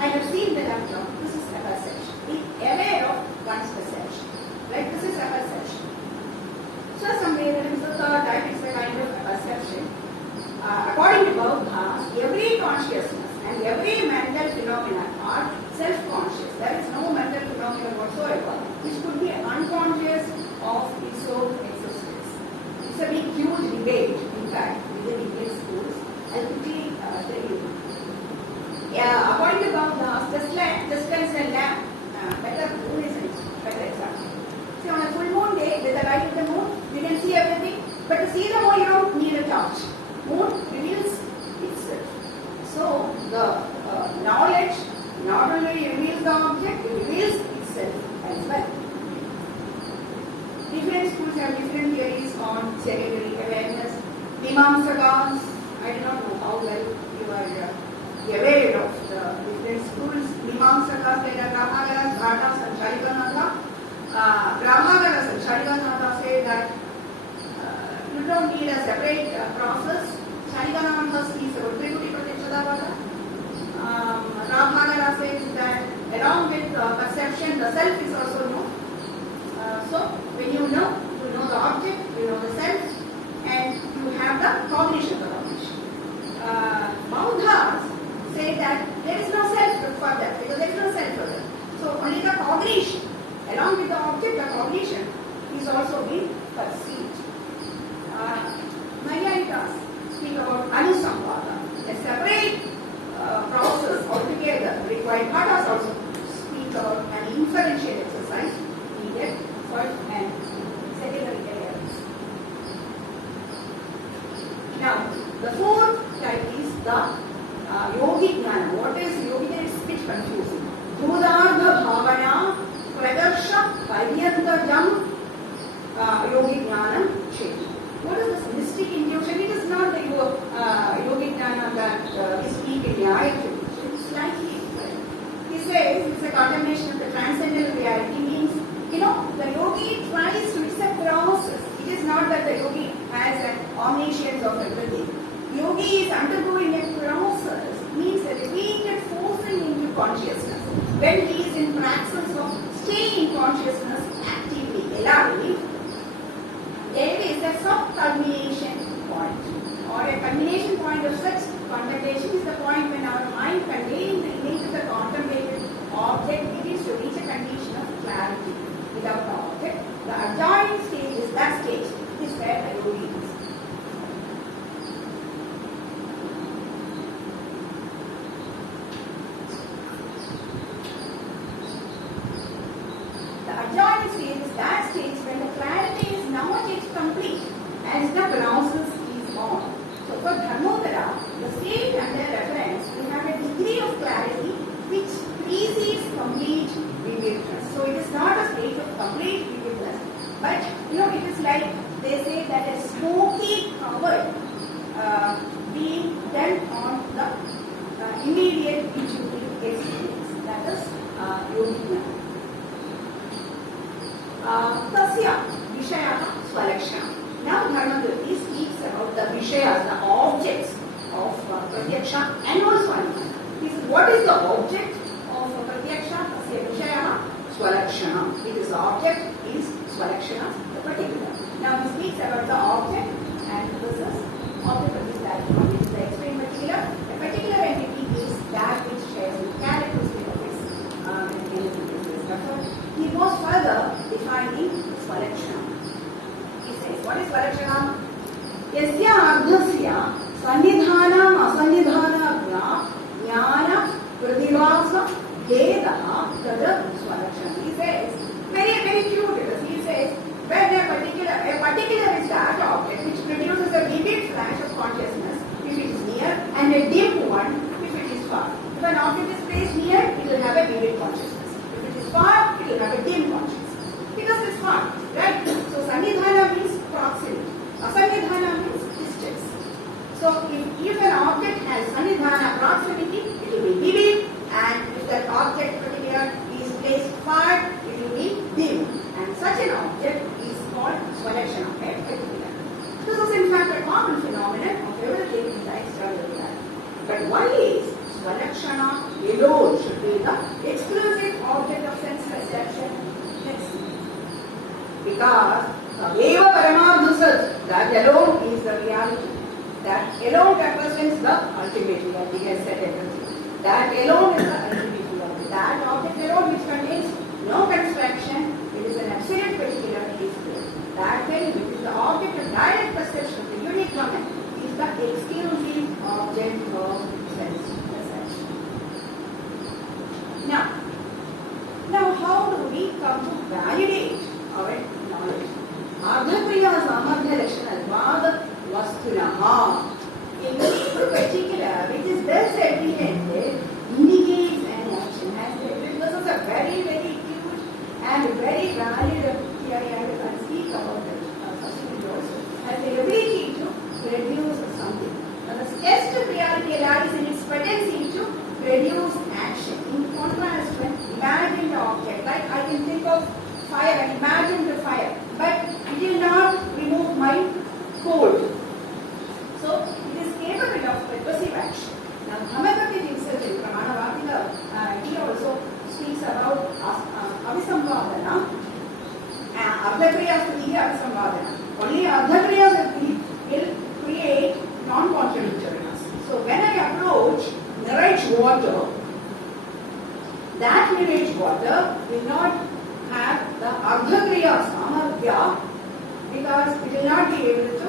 I have seen the laptop? This is a perception. Be aware of one's perception. Right? This is a perception. So Samvedana is the third type. It's a kind of a perception. According to Buddha, every consciousness and every mental phenomena are self-conscious. There is no mental phenomena whatsoever which could be unconscious of its own existence. It's a big, huge debate, in fact, within Indian schools. I'll quickly tell you. According to Buddha, just as a lamp, better moon is a better example. See, on a full moon day, with the light of the moon, you can see everything. But to see the moon, you don't need a torch. Moon reveals itself. So the knowledge not only reveals the object, it reveals itself as well. Different schools have different theories on secondary awareness. Mimamsakas, I do not know how well you are aware of the different schools. Mimamsakas, there are Brahmagaras, Bhattas and Sharikananda. Brahmagaras and Sharikananda say that you don't need a separate process. Sharikananda speaks about Trikuti Pratyakshadavada. Brahmagara says that along with perception, the self is also known. So when you know the object, you know the self, and you have the cognition of the cognition. Buddhas say that there is no self for that, because there is no self for that. So only the cognition, along with the object, the cognition is also being perceived. Nyayikas speak about anusampada, a separate process altogether required. Bhattas also speak about an inferential exercise needed for an secondary awareness. Now, the fourth type is the yogic jnana. What is yogic jnana? It's a bit confusing. Dhodardha bhavana pradarsha paryantajam yogic jnana cheti. What is this mystic intuition? It is not the yogic jnana that we speak in Nyaya Bindu. It's slightly different. He says it's a condemnation of the transcendental reality. Means, the yogi tries to, it's a process. It is not that the yogi has an omniscience of everything. Yogi is undergoing a process, means a repeated forcing into consciousness. When he is in praxis of staying in consciousness actively, alive, there is a sub-culmination point, or a culmination point of such contemplation is the point when our mind containing the image of the contemplated object begins to reach a condition of clarity without the object. The adjoining stage is that stage, is where the yogi is. The adjoining stage is that stage when the clarity is not yet complete as the process is on. So for Dharmakirti, the state under reference will have a degree of clarity which precedes complete vividness. So it is not a state of complete vividness, but it is like they say that a then on the immediate intuitive experience, that is yogic. Tasya Vishaya Swalakshana. Now Dharmakirti speaks about the Vishayas, the objects of Pratyaksha and also Anumana. He says, what is the object of Pratyaksha? Tasya Vishaya Swalakshana. It is the object is Swalakshana, the particular. Now he speaks about the object, and this is object of this diagram, which is the explained particular. A particular entity is that which shares the characteristic of its He goes further defining Swalakshana. He says, what is Swalakshana? Yasya ardhasya sannidhanam asannidhanagna jnana pradivasa vedaha tada Swalakshana. He says, very cute it is. He says, when a particular is that object which produces a vivid flash of consciousness if it is near and a dim one if it is far. If an object is placed near, it will have a vivid consciousness. If it is far, it will have a dim consciousness. Because it's far, right? So sannidhana means proximity. Asannidhana means distance. So if an object has sannidhana proximity, it will be vivid, and if that object particular is placed far, it will be dim. And such an object is called Swalakshana, particular. This is in fact a common phenomenon of everything in the external reality. But why is Swalakshana alone should be the exclusive object of sense perception? Let's see. Because Tadeva Paramadhusat, that alone is the reality. That alone represents the ultimate reality. He has said everything. That alone is the ultimate reality. That object alone which contains no construction, it is an absolute particular is there. That thing which is the object of direct perception, the unique domain, is the exclusive object of sense perception. Now how do we come to validate our knowledge? Ardhapriya samadhya lakshanalvad vastunaha. Anything particular which is thus apprehended indicates an action. This is a very cute and very valid theory, and we can speak about it subsequently also. Has the ability to produce something. Now the test of reality lies in its potency to produce action. In contrast to an imagined object, like I can think of fire and imagine the fire, but it will not remove my cold. So it is capable of pervasive action. Now Dharmakirti himself in Pramanavartika, he also speaks about Avisambhadana, Ardhakriya Stuti Avisambhadana. Only Ardhakriya Stuti will create non-contradictoriness. So when I approach mirage water, that mirage water will not have the Ardhakriya Samadhya because it will not be able to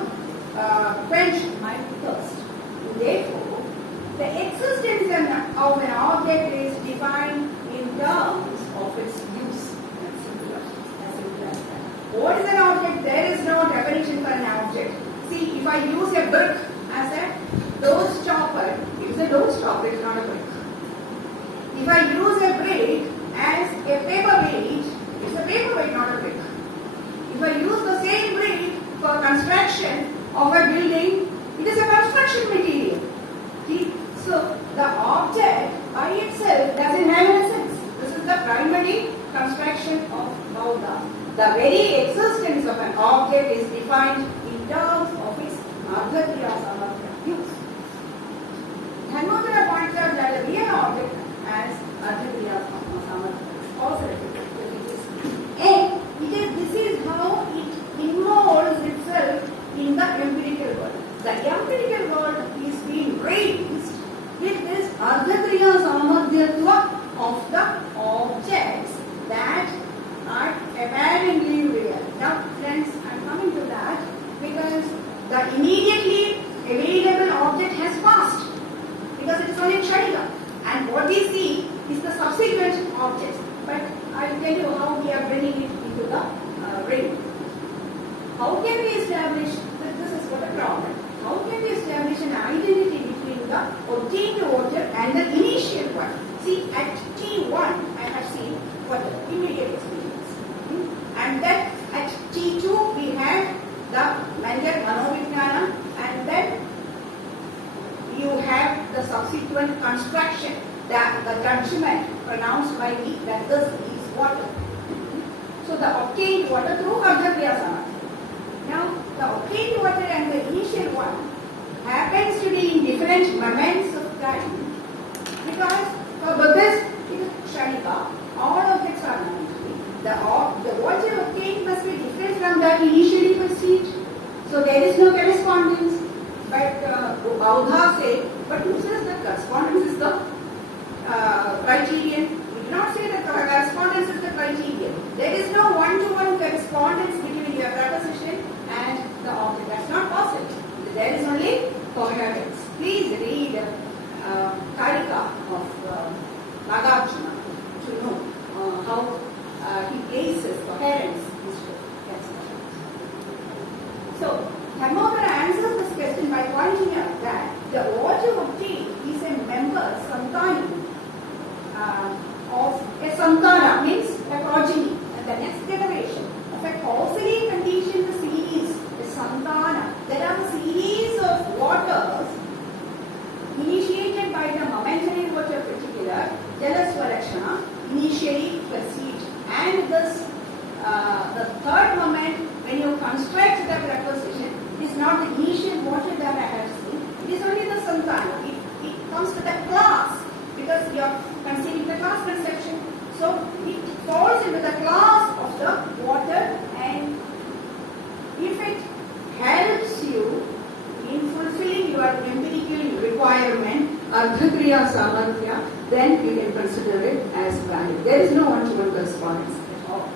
quench my thirst. Therefore, the existence of an object is defined in terms of its use. As simple as that. What is an object? There is no definition for an object. See, if I use a brick as a door stopper, it is a door stopper, it is not a brick. If I use a brick as a paperweight, it is a paperweight, not a brick. If I use the same brick for construction of a building, it is a construction material. See? So the object by itself doesn't have an essence. This is the primary construction of Bauddha. The very existence of an object is defined in terms of its Ardhakriya Samadhya use. Dharmakirti points out that the real object as Ardhakriya Samadhya also represents. And this is how it involves itself in the empirical world. The empirical world is being raised with this Ardhakriya Samadhyatva of the objects that are apparently real. Now friends, I am coming to that because the immediately available object has passed because it is only Kshanika, and what we see is the subsequent objects. But I will tell you how we are bringing it into the ring. How can we establish that this is what a problem? How can we establish an identity between the obtained order and the initial one? See, at T1, I have seen what the immediate experience. And then at T2, we have the mental manovijnana, and then you subsequent construction, that the judgment pronounced by me that this is water. So the obtained water through Ardhakriya Samadhi. Now the obtained water and the initial one happens to be in different moments of time, because for Buddhists it is Kshanika, all objects are momentary. The water obtained must be different from that initially perceived. So there is no correspondence. But Bauddha say, but who says that correspondence is the criterion? We do not say that correspondence is the criterion. There is no one-to-one correspondence between your proposition and the object. That's not possible. There is only coherence. Please read Karika of Nagarjuna to know how he places coherence. So, Dharmakirti answers this question by pointing out that the water obtained is a member, santana, of a santana, means a progeny, and the next generation of a causally conditioned series, a santana. There are a series of waters initiated by the momentary water particular, Jalaswalakshana, initially perceived. And this, the third moment, when you construct the preposition, is not the initial water that I have seen. It is only the santana. It comes to the class, because you are conceiving the class conception. So it falls into the class of the water, and if it helps you in fulfilling your empirical requirement, Ardhakriya Samadhya, then you can consider it as valid. There is no one-to-one correspondence at all.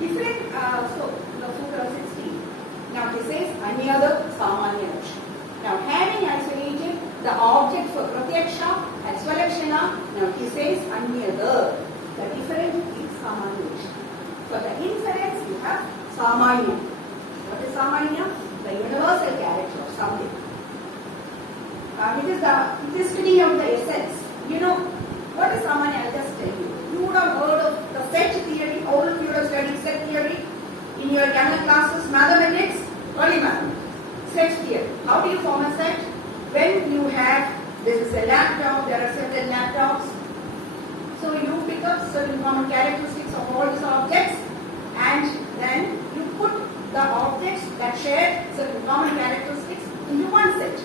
Different, so the Sutra 16. Now he says, Anyada Samanya. Now having isolated the object for Pratyaksha and Swalakshana, now he says, Anyada. The different is Samanya. For the inference, you have Samanya. What is Samanya? The universal character of something. It is the study of the essence. You know, what is Samanya? I'll just tell you. You would have heard of the set theory. All of you would have studied set theory in your younger classes. Mathematics, early mathematics. Set theory. How do you form a set? When you have, this is a laptop, there are certain laptops. So you pick up certain common characteristics of all these objects, and then you put the objects that share certain common characteristics into one set,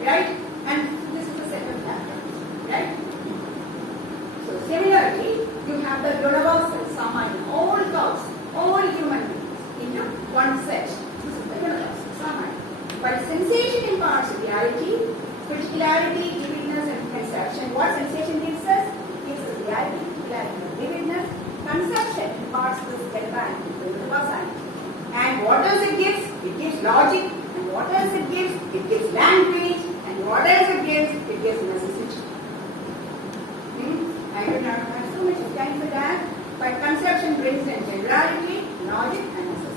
right? And this is a set of laptops, right? So similarly, you have the universal Samanya, all cows, all human beings into one set. This is the universal Samanya. But sensation imparts reality, particularity, vividness, and conception. What sensation gives us? It gives us reality, particularity, vividness. Conception imparts this galvanic, the universality. And what does it give? It gives logic. And what else it gives? It gives language. And what else it gives? It gives necessity. I do not have so much time for that. But conception brings in generality, logic, and necessity.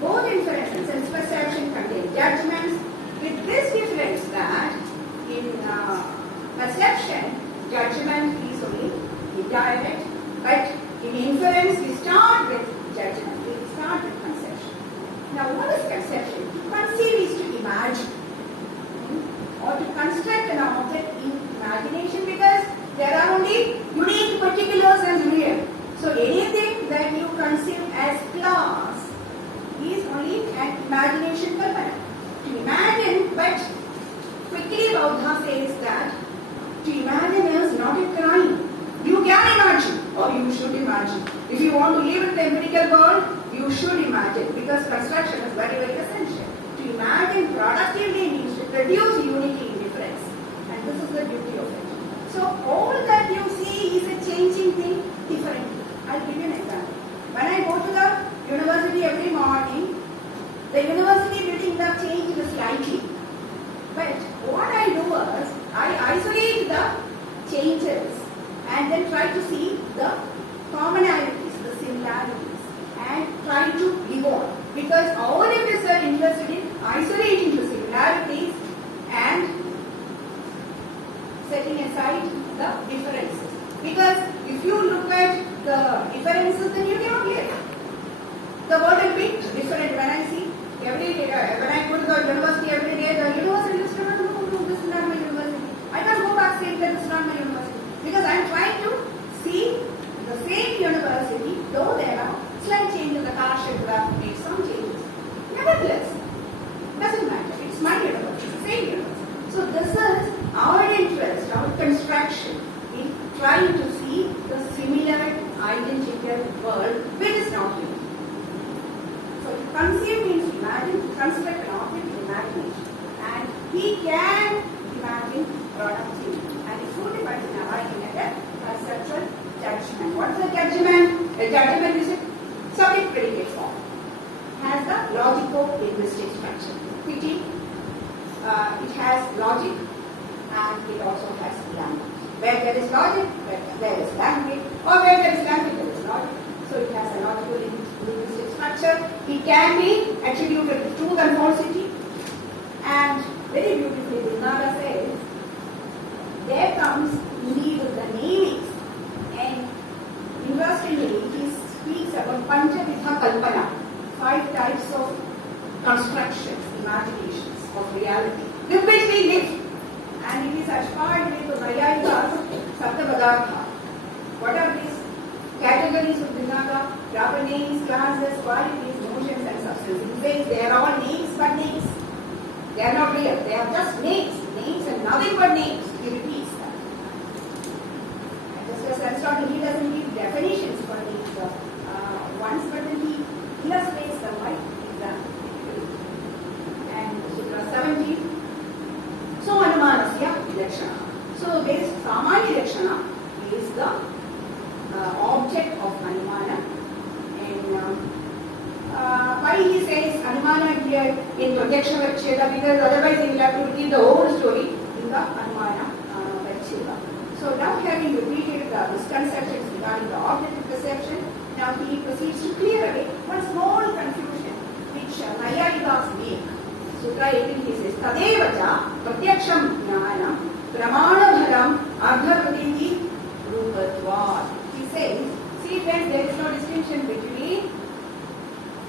Both inference and sense perception contain judgments, with this difference that in perception, judgment is only indirect, but in inference, we start with judgment, we start with conception. Now, what is conception? To conceive is to imagine, or to construct an object in imagination, because there are only unique particulars as real. So, anything that you conceive as class is only an imagination phenomenon. To imagine, but quickly Bauddha says that to imagine is not a crime. You can imagine, or you should imagine. If you want to live in the empirical world, you should imagine, because construction is very, very essential. To imagine productively means to produce unity in difference. And this is the beauty of it. So all that you see is a changing thing differently. I'll give you an example. When I go to the university every morning, the university building have changed slightly. But what I do is, I isolate the changes and then try to see the commonalities, the similarities, and try to evolve. Because all of us are interested in isolating the similarities and setting aside the differences. Because if you look at the differences, then you cannot live. The world will be different. When I see every day, when I go to the university every day, the university is no, this is not my university. I can't go back. he can imagine productivity. And it's only by arriving at a perceptual judgment. What is a judgment? A judgment is a subject predicate form. Has the logico-linguistic structure. It has logic and it also has language. Where there is logic, there is language, or where there is language, there is logic. So it has a logical-linguistic structure. It can be attributed to truth and falsity. And very beautifully, Vinada says, there comes indeed the namings. And interestingly, he speaks about Panchavidha Kalpana, 5 types of constructions, imaginations of reality, with which we live. And it is ashpad with Nayaya's Saptapadartha. What are these categories of Vinada? Proper names, classes, qualities, notions and substances. He says they are all names but names. They are not real. They are just names. Names and nothing but names. He repeats that. And just as Aristotle, he doesn't give definitions for these ones, but then he illustrates them by example. And Sutra 17. So, Anumanasya Lakshana. So, this Samanya Lakshana is the object of Anumana. And why he says Anumana here in projection Vacheda, because otherwise he will have to repeat the whole story in the Anumana Vacheda. So, now having repeated the misconceptions regarding the objective perception, now he proceeds to clear away one small confusion which Nayayikas make. Sutra 18 he says, Tadevacha Pratyaksham Jnana Pramana Ardharuditi Rupatvat. He says, see friends, there is no distinction between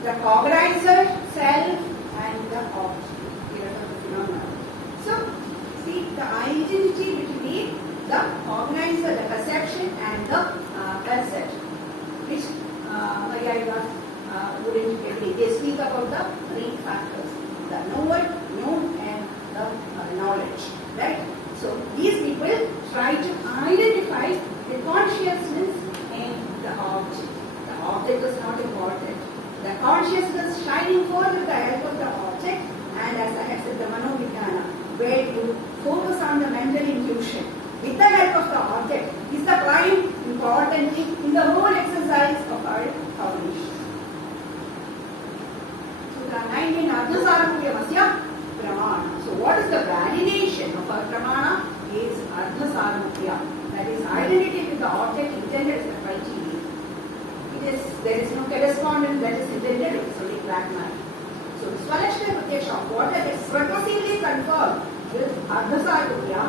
the cognizer, self and the object. So, see the identity between the cognizer, the perception and the perception, which Nayayikas wouldn't agree. They speak about the 3 factors. The knower, known and the knowledge. Right? So these people try to identify the consciousness and the object. The object is not important. The consciousness shining forth with the help of the object, and as I have said, the Manovijnana, where you focus on the mental intuition with the help of the object, is the prime important thing in the whole exercise of our cognition. 19 Ardhasaramukyamasya Pramana. So what is the validation of our Pramana? Is Ardhasaramukya. That is identity with the object intended as the criteria. There is no correspondence that is intended, it is only pragmatic. So Svalakshana Pratyaksha, water is purposely confirmed with Ardhasaramukya,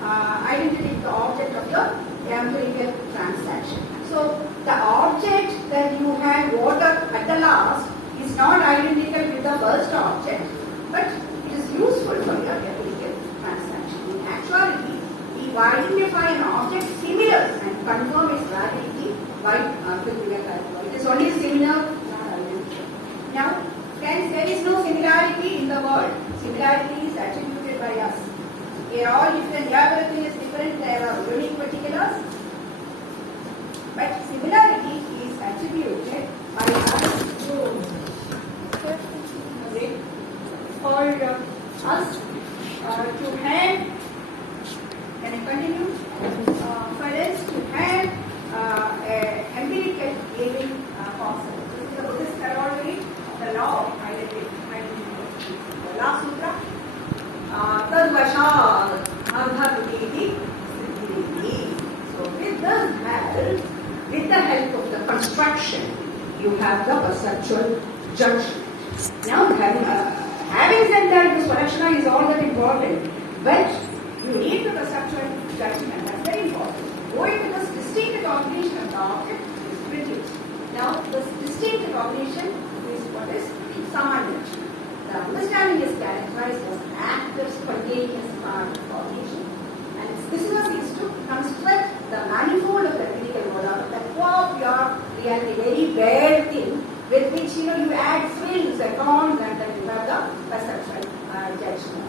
identity with the object of the empirical transaction. So the object that you had water at the last is not identical with the first object, but it is useful for your empirical transaction. In actuality, we identify an object similar and confirm its validity by empirical calculation. It is only similar, not identical. Now, friends, there is no similarity in the world. Similarity is attributed by us. We are all different, everything is different, there are unique particulars. But similarity is attributed by us for us to have, can I continue? For us to have empirical living concept. This is the Buddhist corollary of the law of identity. The last sutra, Tadvashad Ardharuditi. So with the help of the construction, you have the perceptual judgment. Now, having said that, this Svalakshana is all that important, but you need the perceptual judgment. That's very important. Going to this distinct cognition of the object is produced. Now, this distinct cognition is what is Samanya. The understanding is characterized as active, spontaneous part of cognition. And its business is to construct the manifold of the empirical world out of that pure reality, very bare thing, with which you add frills and cons, and then you have the perceptual judgment.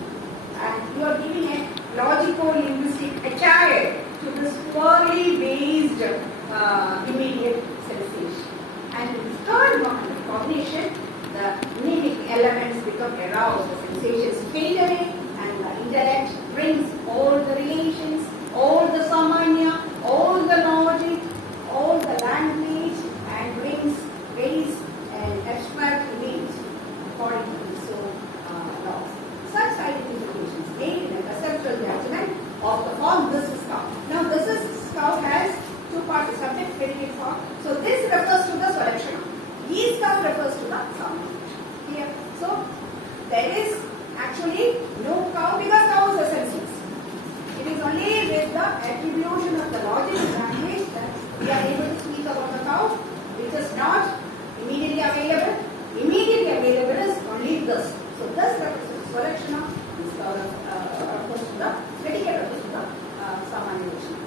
And you are giving a logico-linguistic attire to this poorly based immediate sensation. And in the third moment of cognition, the immediate elements become aroused, the sensations fade away, and of course, to the dedicated of the Samanya Vishnu.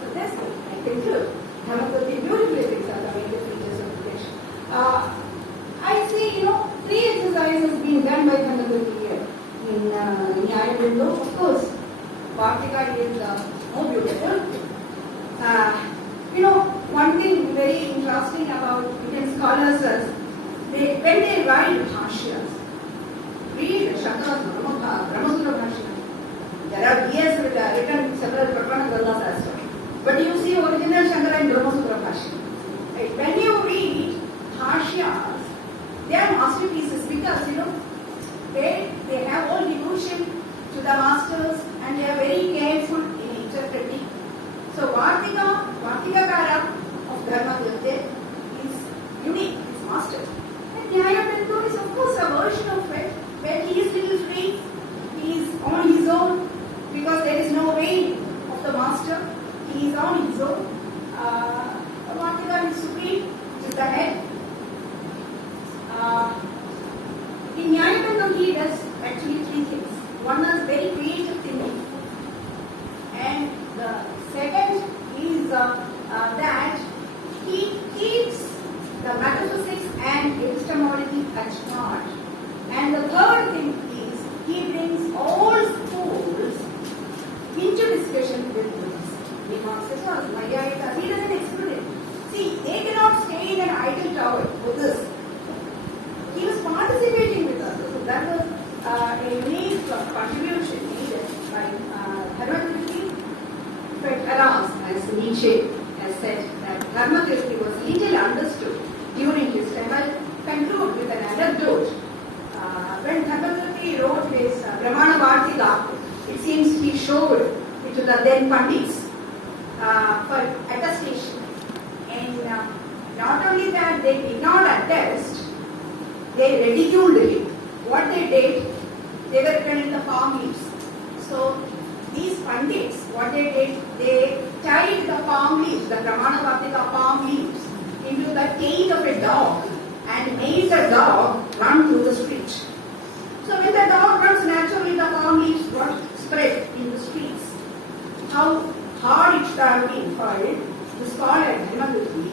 So this I conclude. Dharmakirti beautifully brings out the major features of meditation. I see, three exercises being done by Dharmakirti here. In Nyaya Bindu, of course, Vartika is more beautiful. One thing very interesting about Indian scholars is when they write bhashyas, read Shankara's Brahmasura Bhashya. There are years written several Prapana Granthas as well. But you see original Shankara in Brahmasura Bhashya. Right? When you read bhashyas, they are masterpieces because they have all devotion to the masters and they are very careful in interpreting. So Vartikakara of Dharmakirti is unique, is master. And Nyaya Bindu is of course a version of it where he is little free, he is on his own because there is no way of the master, he is on his own. Vartika is supreme, which is the head. In Nyaya Bindu he does actually three things. One is very creative thinking, and the second is that he keeps the metaphysics and epistemology at heart. And the third thing is he brings all schools into discussion with Buddhists. Mimamsas, Nayayikas, he doesn't exclude it. See, they cannot stay in an idle tower, Buddhists. He was participating with us. So that was a unique contribution needed by Dharmakirti. But alas, as Nietzsche has said, that Dharmakirti was little understood during his time. I'll conclude with an anecdote. When Dharmakirti wrote his Brahmana Vartika, it seems he showed it to the then Pandits for attestation. And not only that, they did not attest, they ridiculed him. What they did, they were written in the palm leaves. So these Pandits, what they did, they tied the palm leaves, the Brahmana Vartika palm leaves, into the tail of a dog and made the dog run through the street. So when the dog runs, naturally the palm leaves got spread in the streets. How hard it should have been for the scholar Dharmakirti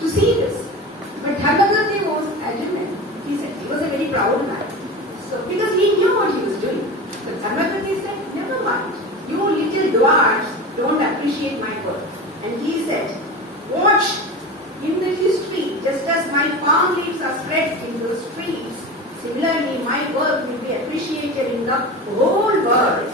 to see this. But Dharmakirti was adamant. He said he was a very proud man. So because he knew what he was doing. So Dharmakirti said, never mind. You little dwarfs don't appreciate my work. And he said, watch in the history, just as my palm leaves are spread in the streets, similarly my work will be appreciated in the whole world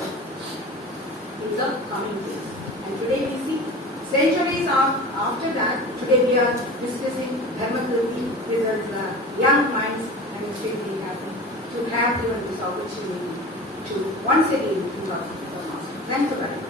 in the coming days. And today we see, centuries after that, today we are discussing Dharmakirti with us young minds, and I'm extremely happy to have given this opportunity to once again think of the Master. Thank you very much.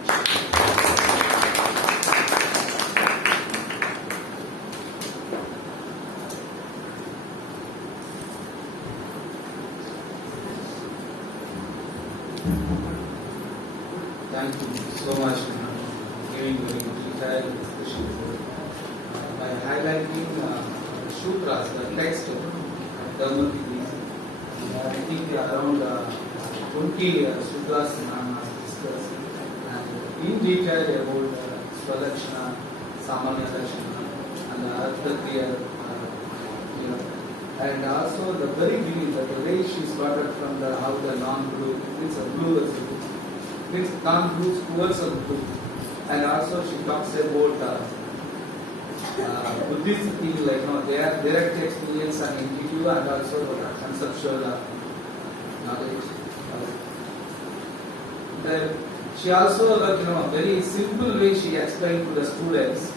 Thank you so much for giving very detailed discussion by highlighting sutras, the text of Dharmakirti. I think around 20 sutras discussed and in detail about Svalakshana, Samanya Lakshana, and Arthatriya. And also the very beginning, the way she started from how the non-blue, it's a blue as a it's non-blue towards a blue. And also she talks about Buddhist thing like their direct experience and intuitive and also conceptual knowledge. Then she also very simple way she explained to the students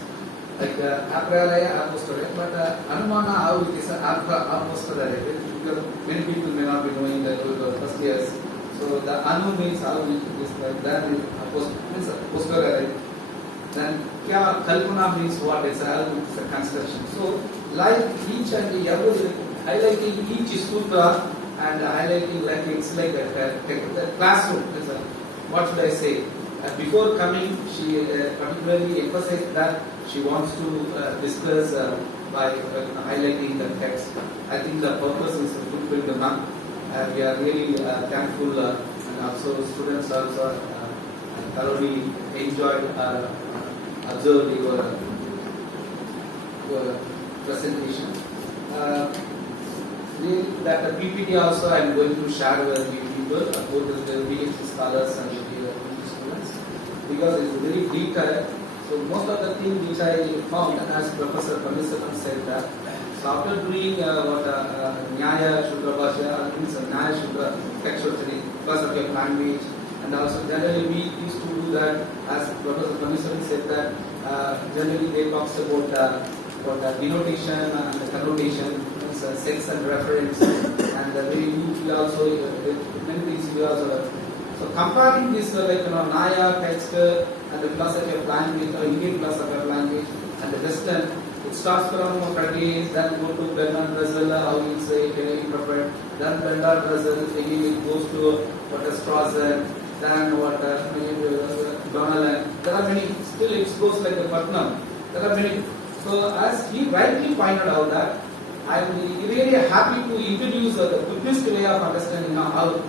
like Apralaya apostolate, but Anumana how it is apostolate because many people may not be knowing that the first years. So the Anu means how it is like that is apostolate. Then Kya Kalpana means what is how it is a construction. So like each and every highlighting each sutra and highlighting like it's like a classroom. What should I say? Before coming, she particularly emphasized that she wants to discuss by highlighting the text. I think the purpose is fulfilled. we are really thankful, and also students also thoroughly enjoyed observed your presentation. That the PPT also I am going to share with you people, both the PhD scholars and the students, because it's very detailed. So most of the things which I found, as Professor Pandisaran said that, so after doing what Nyaya Shudra Bhasha, means Nyaya Shudra textual study, philosophy of language, and also generally we used to do that, as Professor Pandisaran said that, generally they talks about denotation and the connotation, sense and reference, and we also many things we also. So comparing this Nyaya text and the philosophy of language, or Indian philosophy of language, and the Western, it starts from Kalady, then go to Bernard Russell, how you say interpret, then Bernard Russell, again it goes to what a Strawson, then what Donald. There are many. Still it goes like a Putnam. There are many. So as he rightly pointed out that, I am really happy to introduce the Buddhist way of understanding how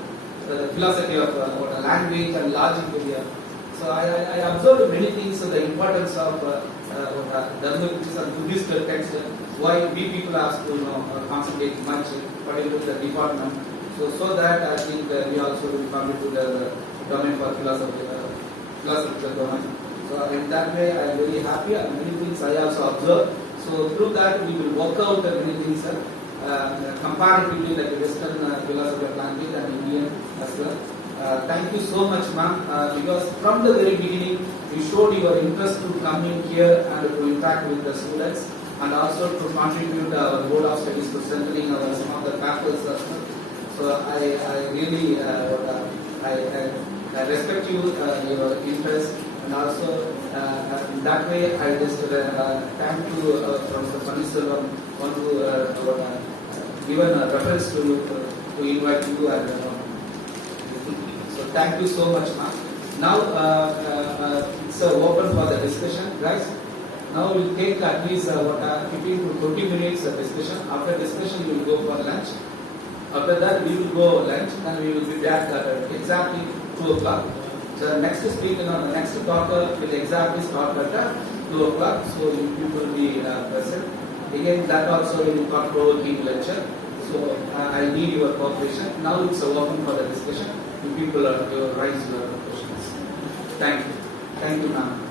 the philosophy of language and logic area. So I observed many things, the importance of Dharmakirti and Buddhist text, why we people have to concentrate much, particularly the department. So that I think we also will come into the domain for philosophical domain. So in that way I am very happy, and many things I also observed. So through that we will work out many things comparatively like Western philosophy of language and Indian as well. Thank you so much, ma'am, because from the very beginning you showed your interest to come in here and to interact with the students, and also to contribute our board of studies to strengthening some of the papers as well. So I really I respect you, your interest. And also, in that way, I just thank you, Professor Pandisaran, want to given a reference to you to invite you, and so thank you so much, ma'am. Now it's open for the discussion, guys. Now we'll take at least 15 to 20 minutes of discussion. After discussion, we will go for lunch. After that, we will go lunch, and we will be back at exactly 2 o'clock. The next speaker, the next talker will exactly start at 2 o'clock, so you will be present. Again, that also will be thought-provoking lecture. So I need your cooperation. Now it's open for the discussion. You people raise your questions. Thank you. Thank you, ma'am.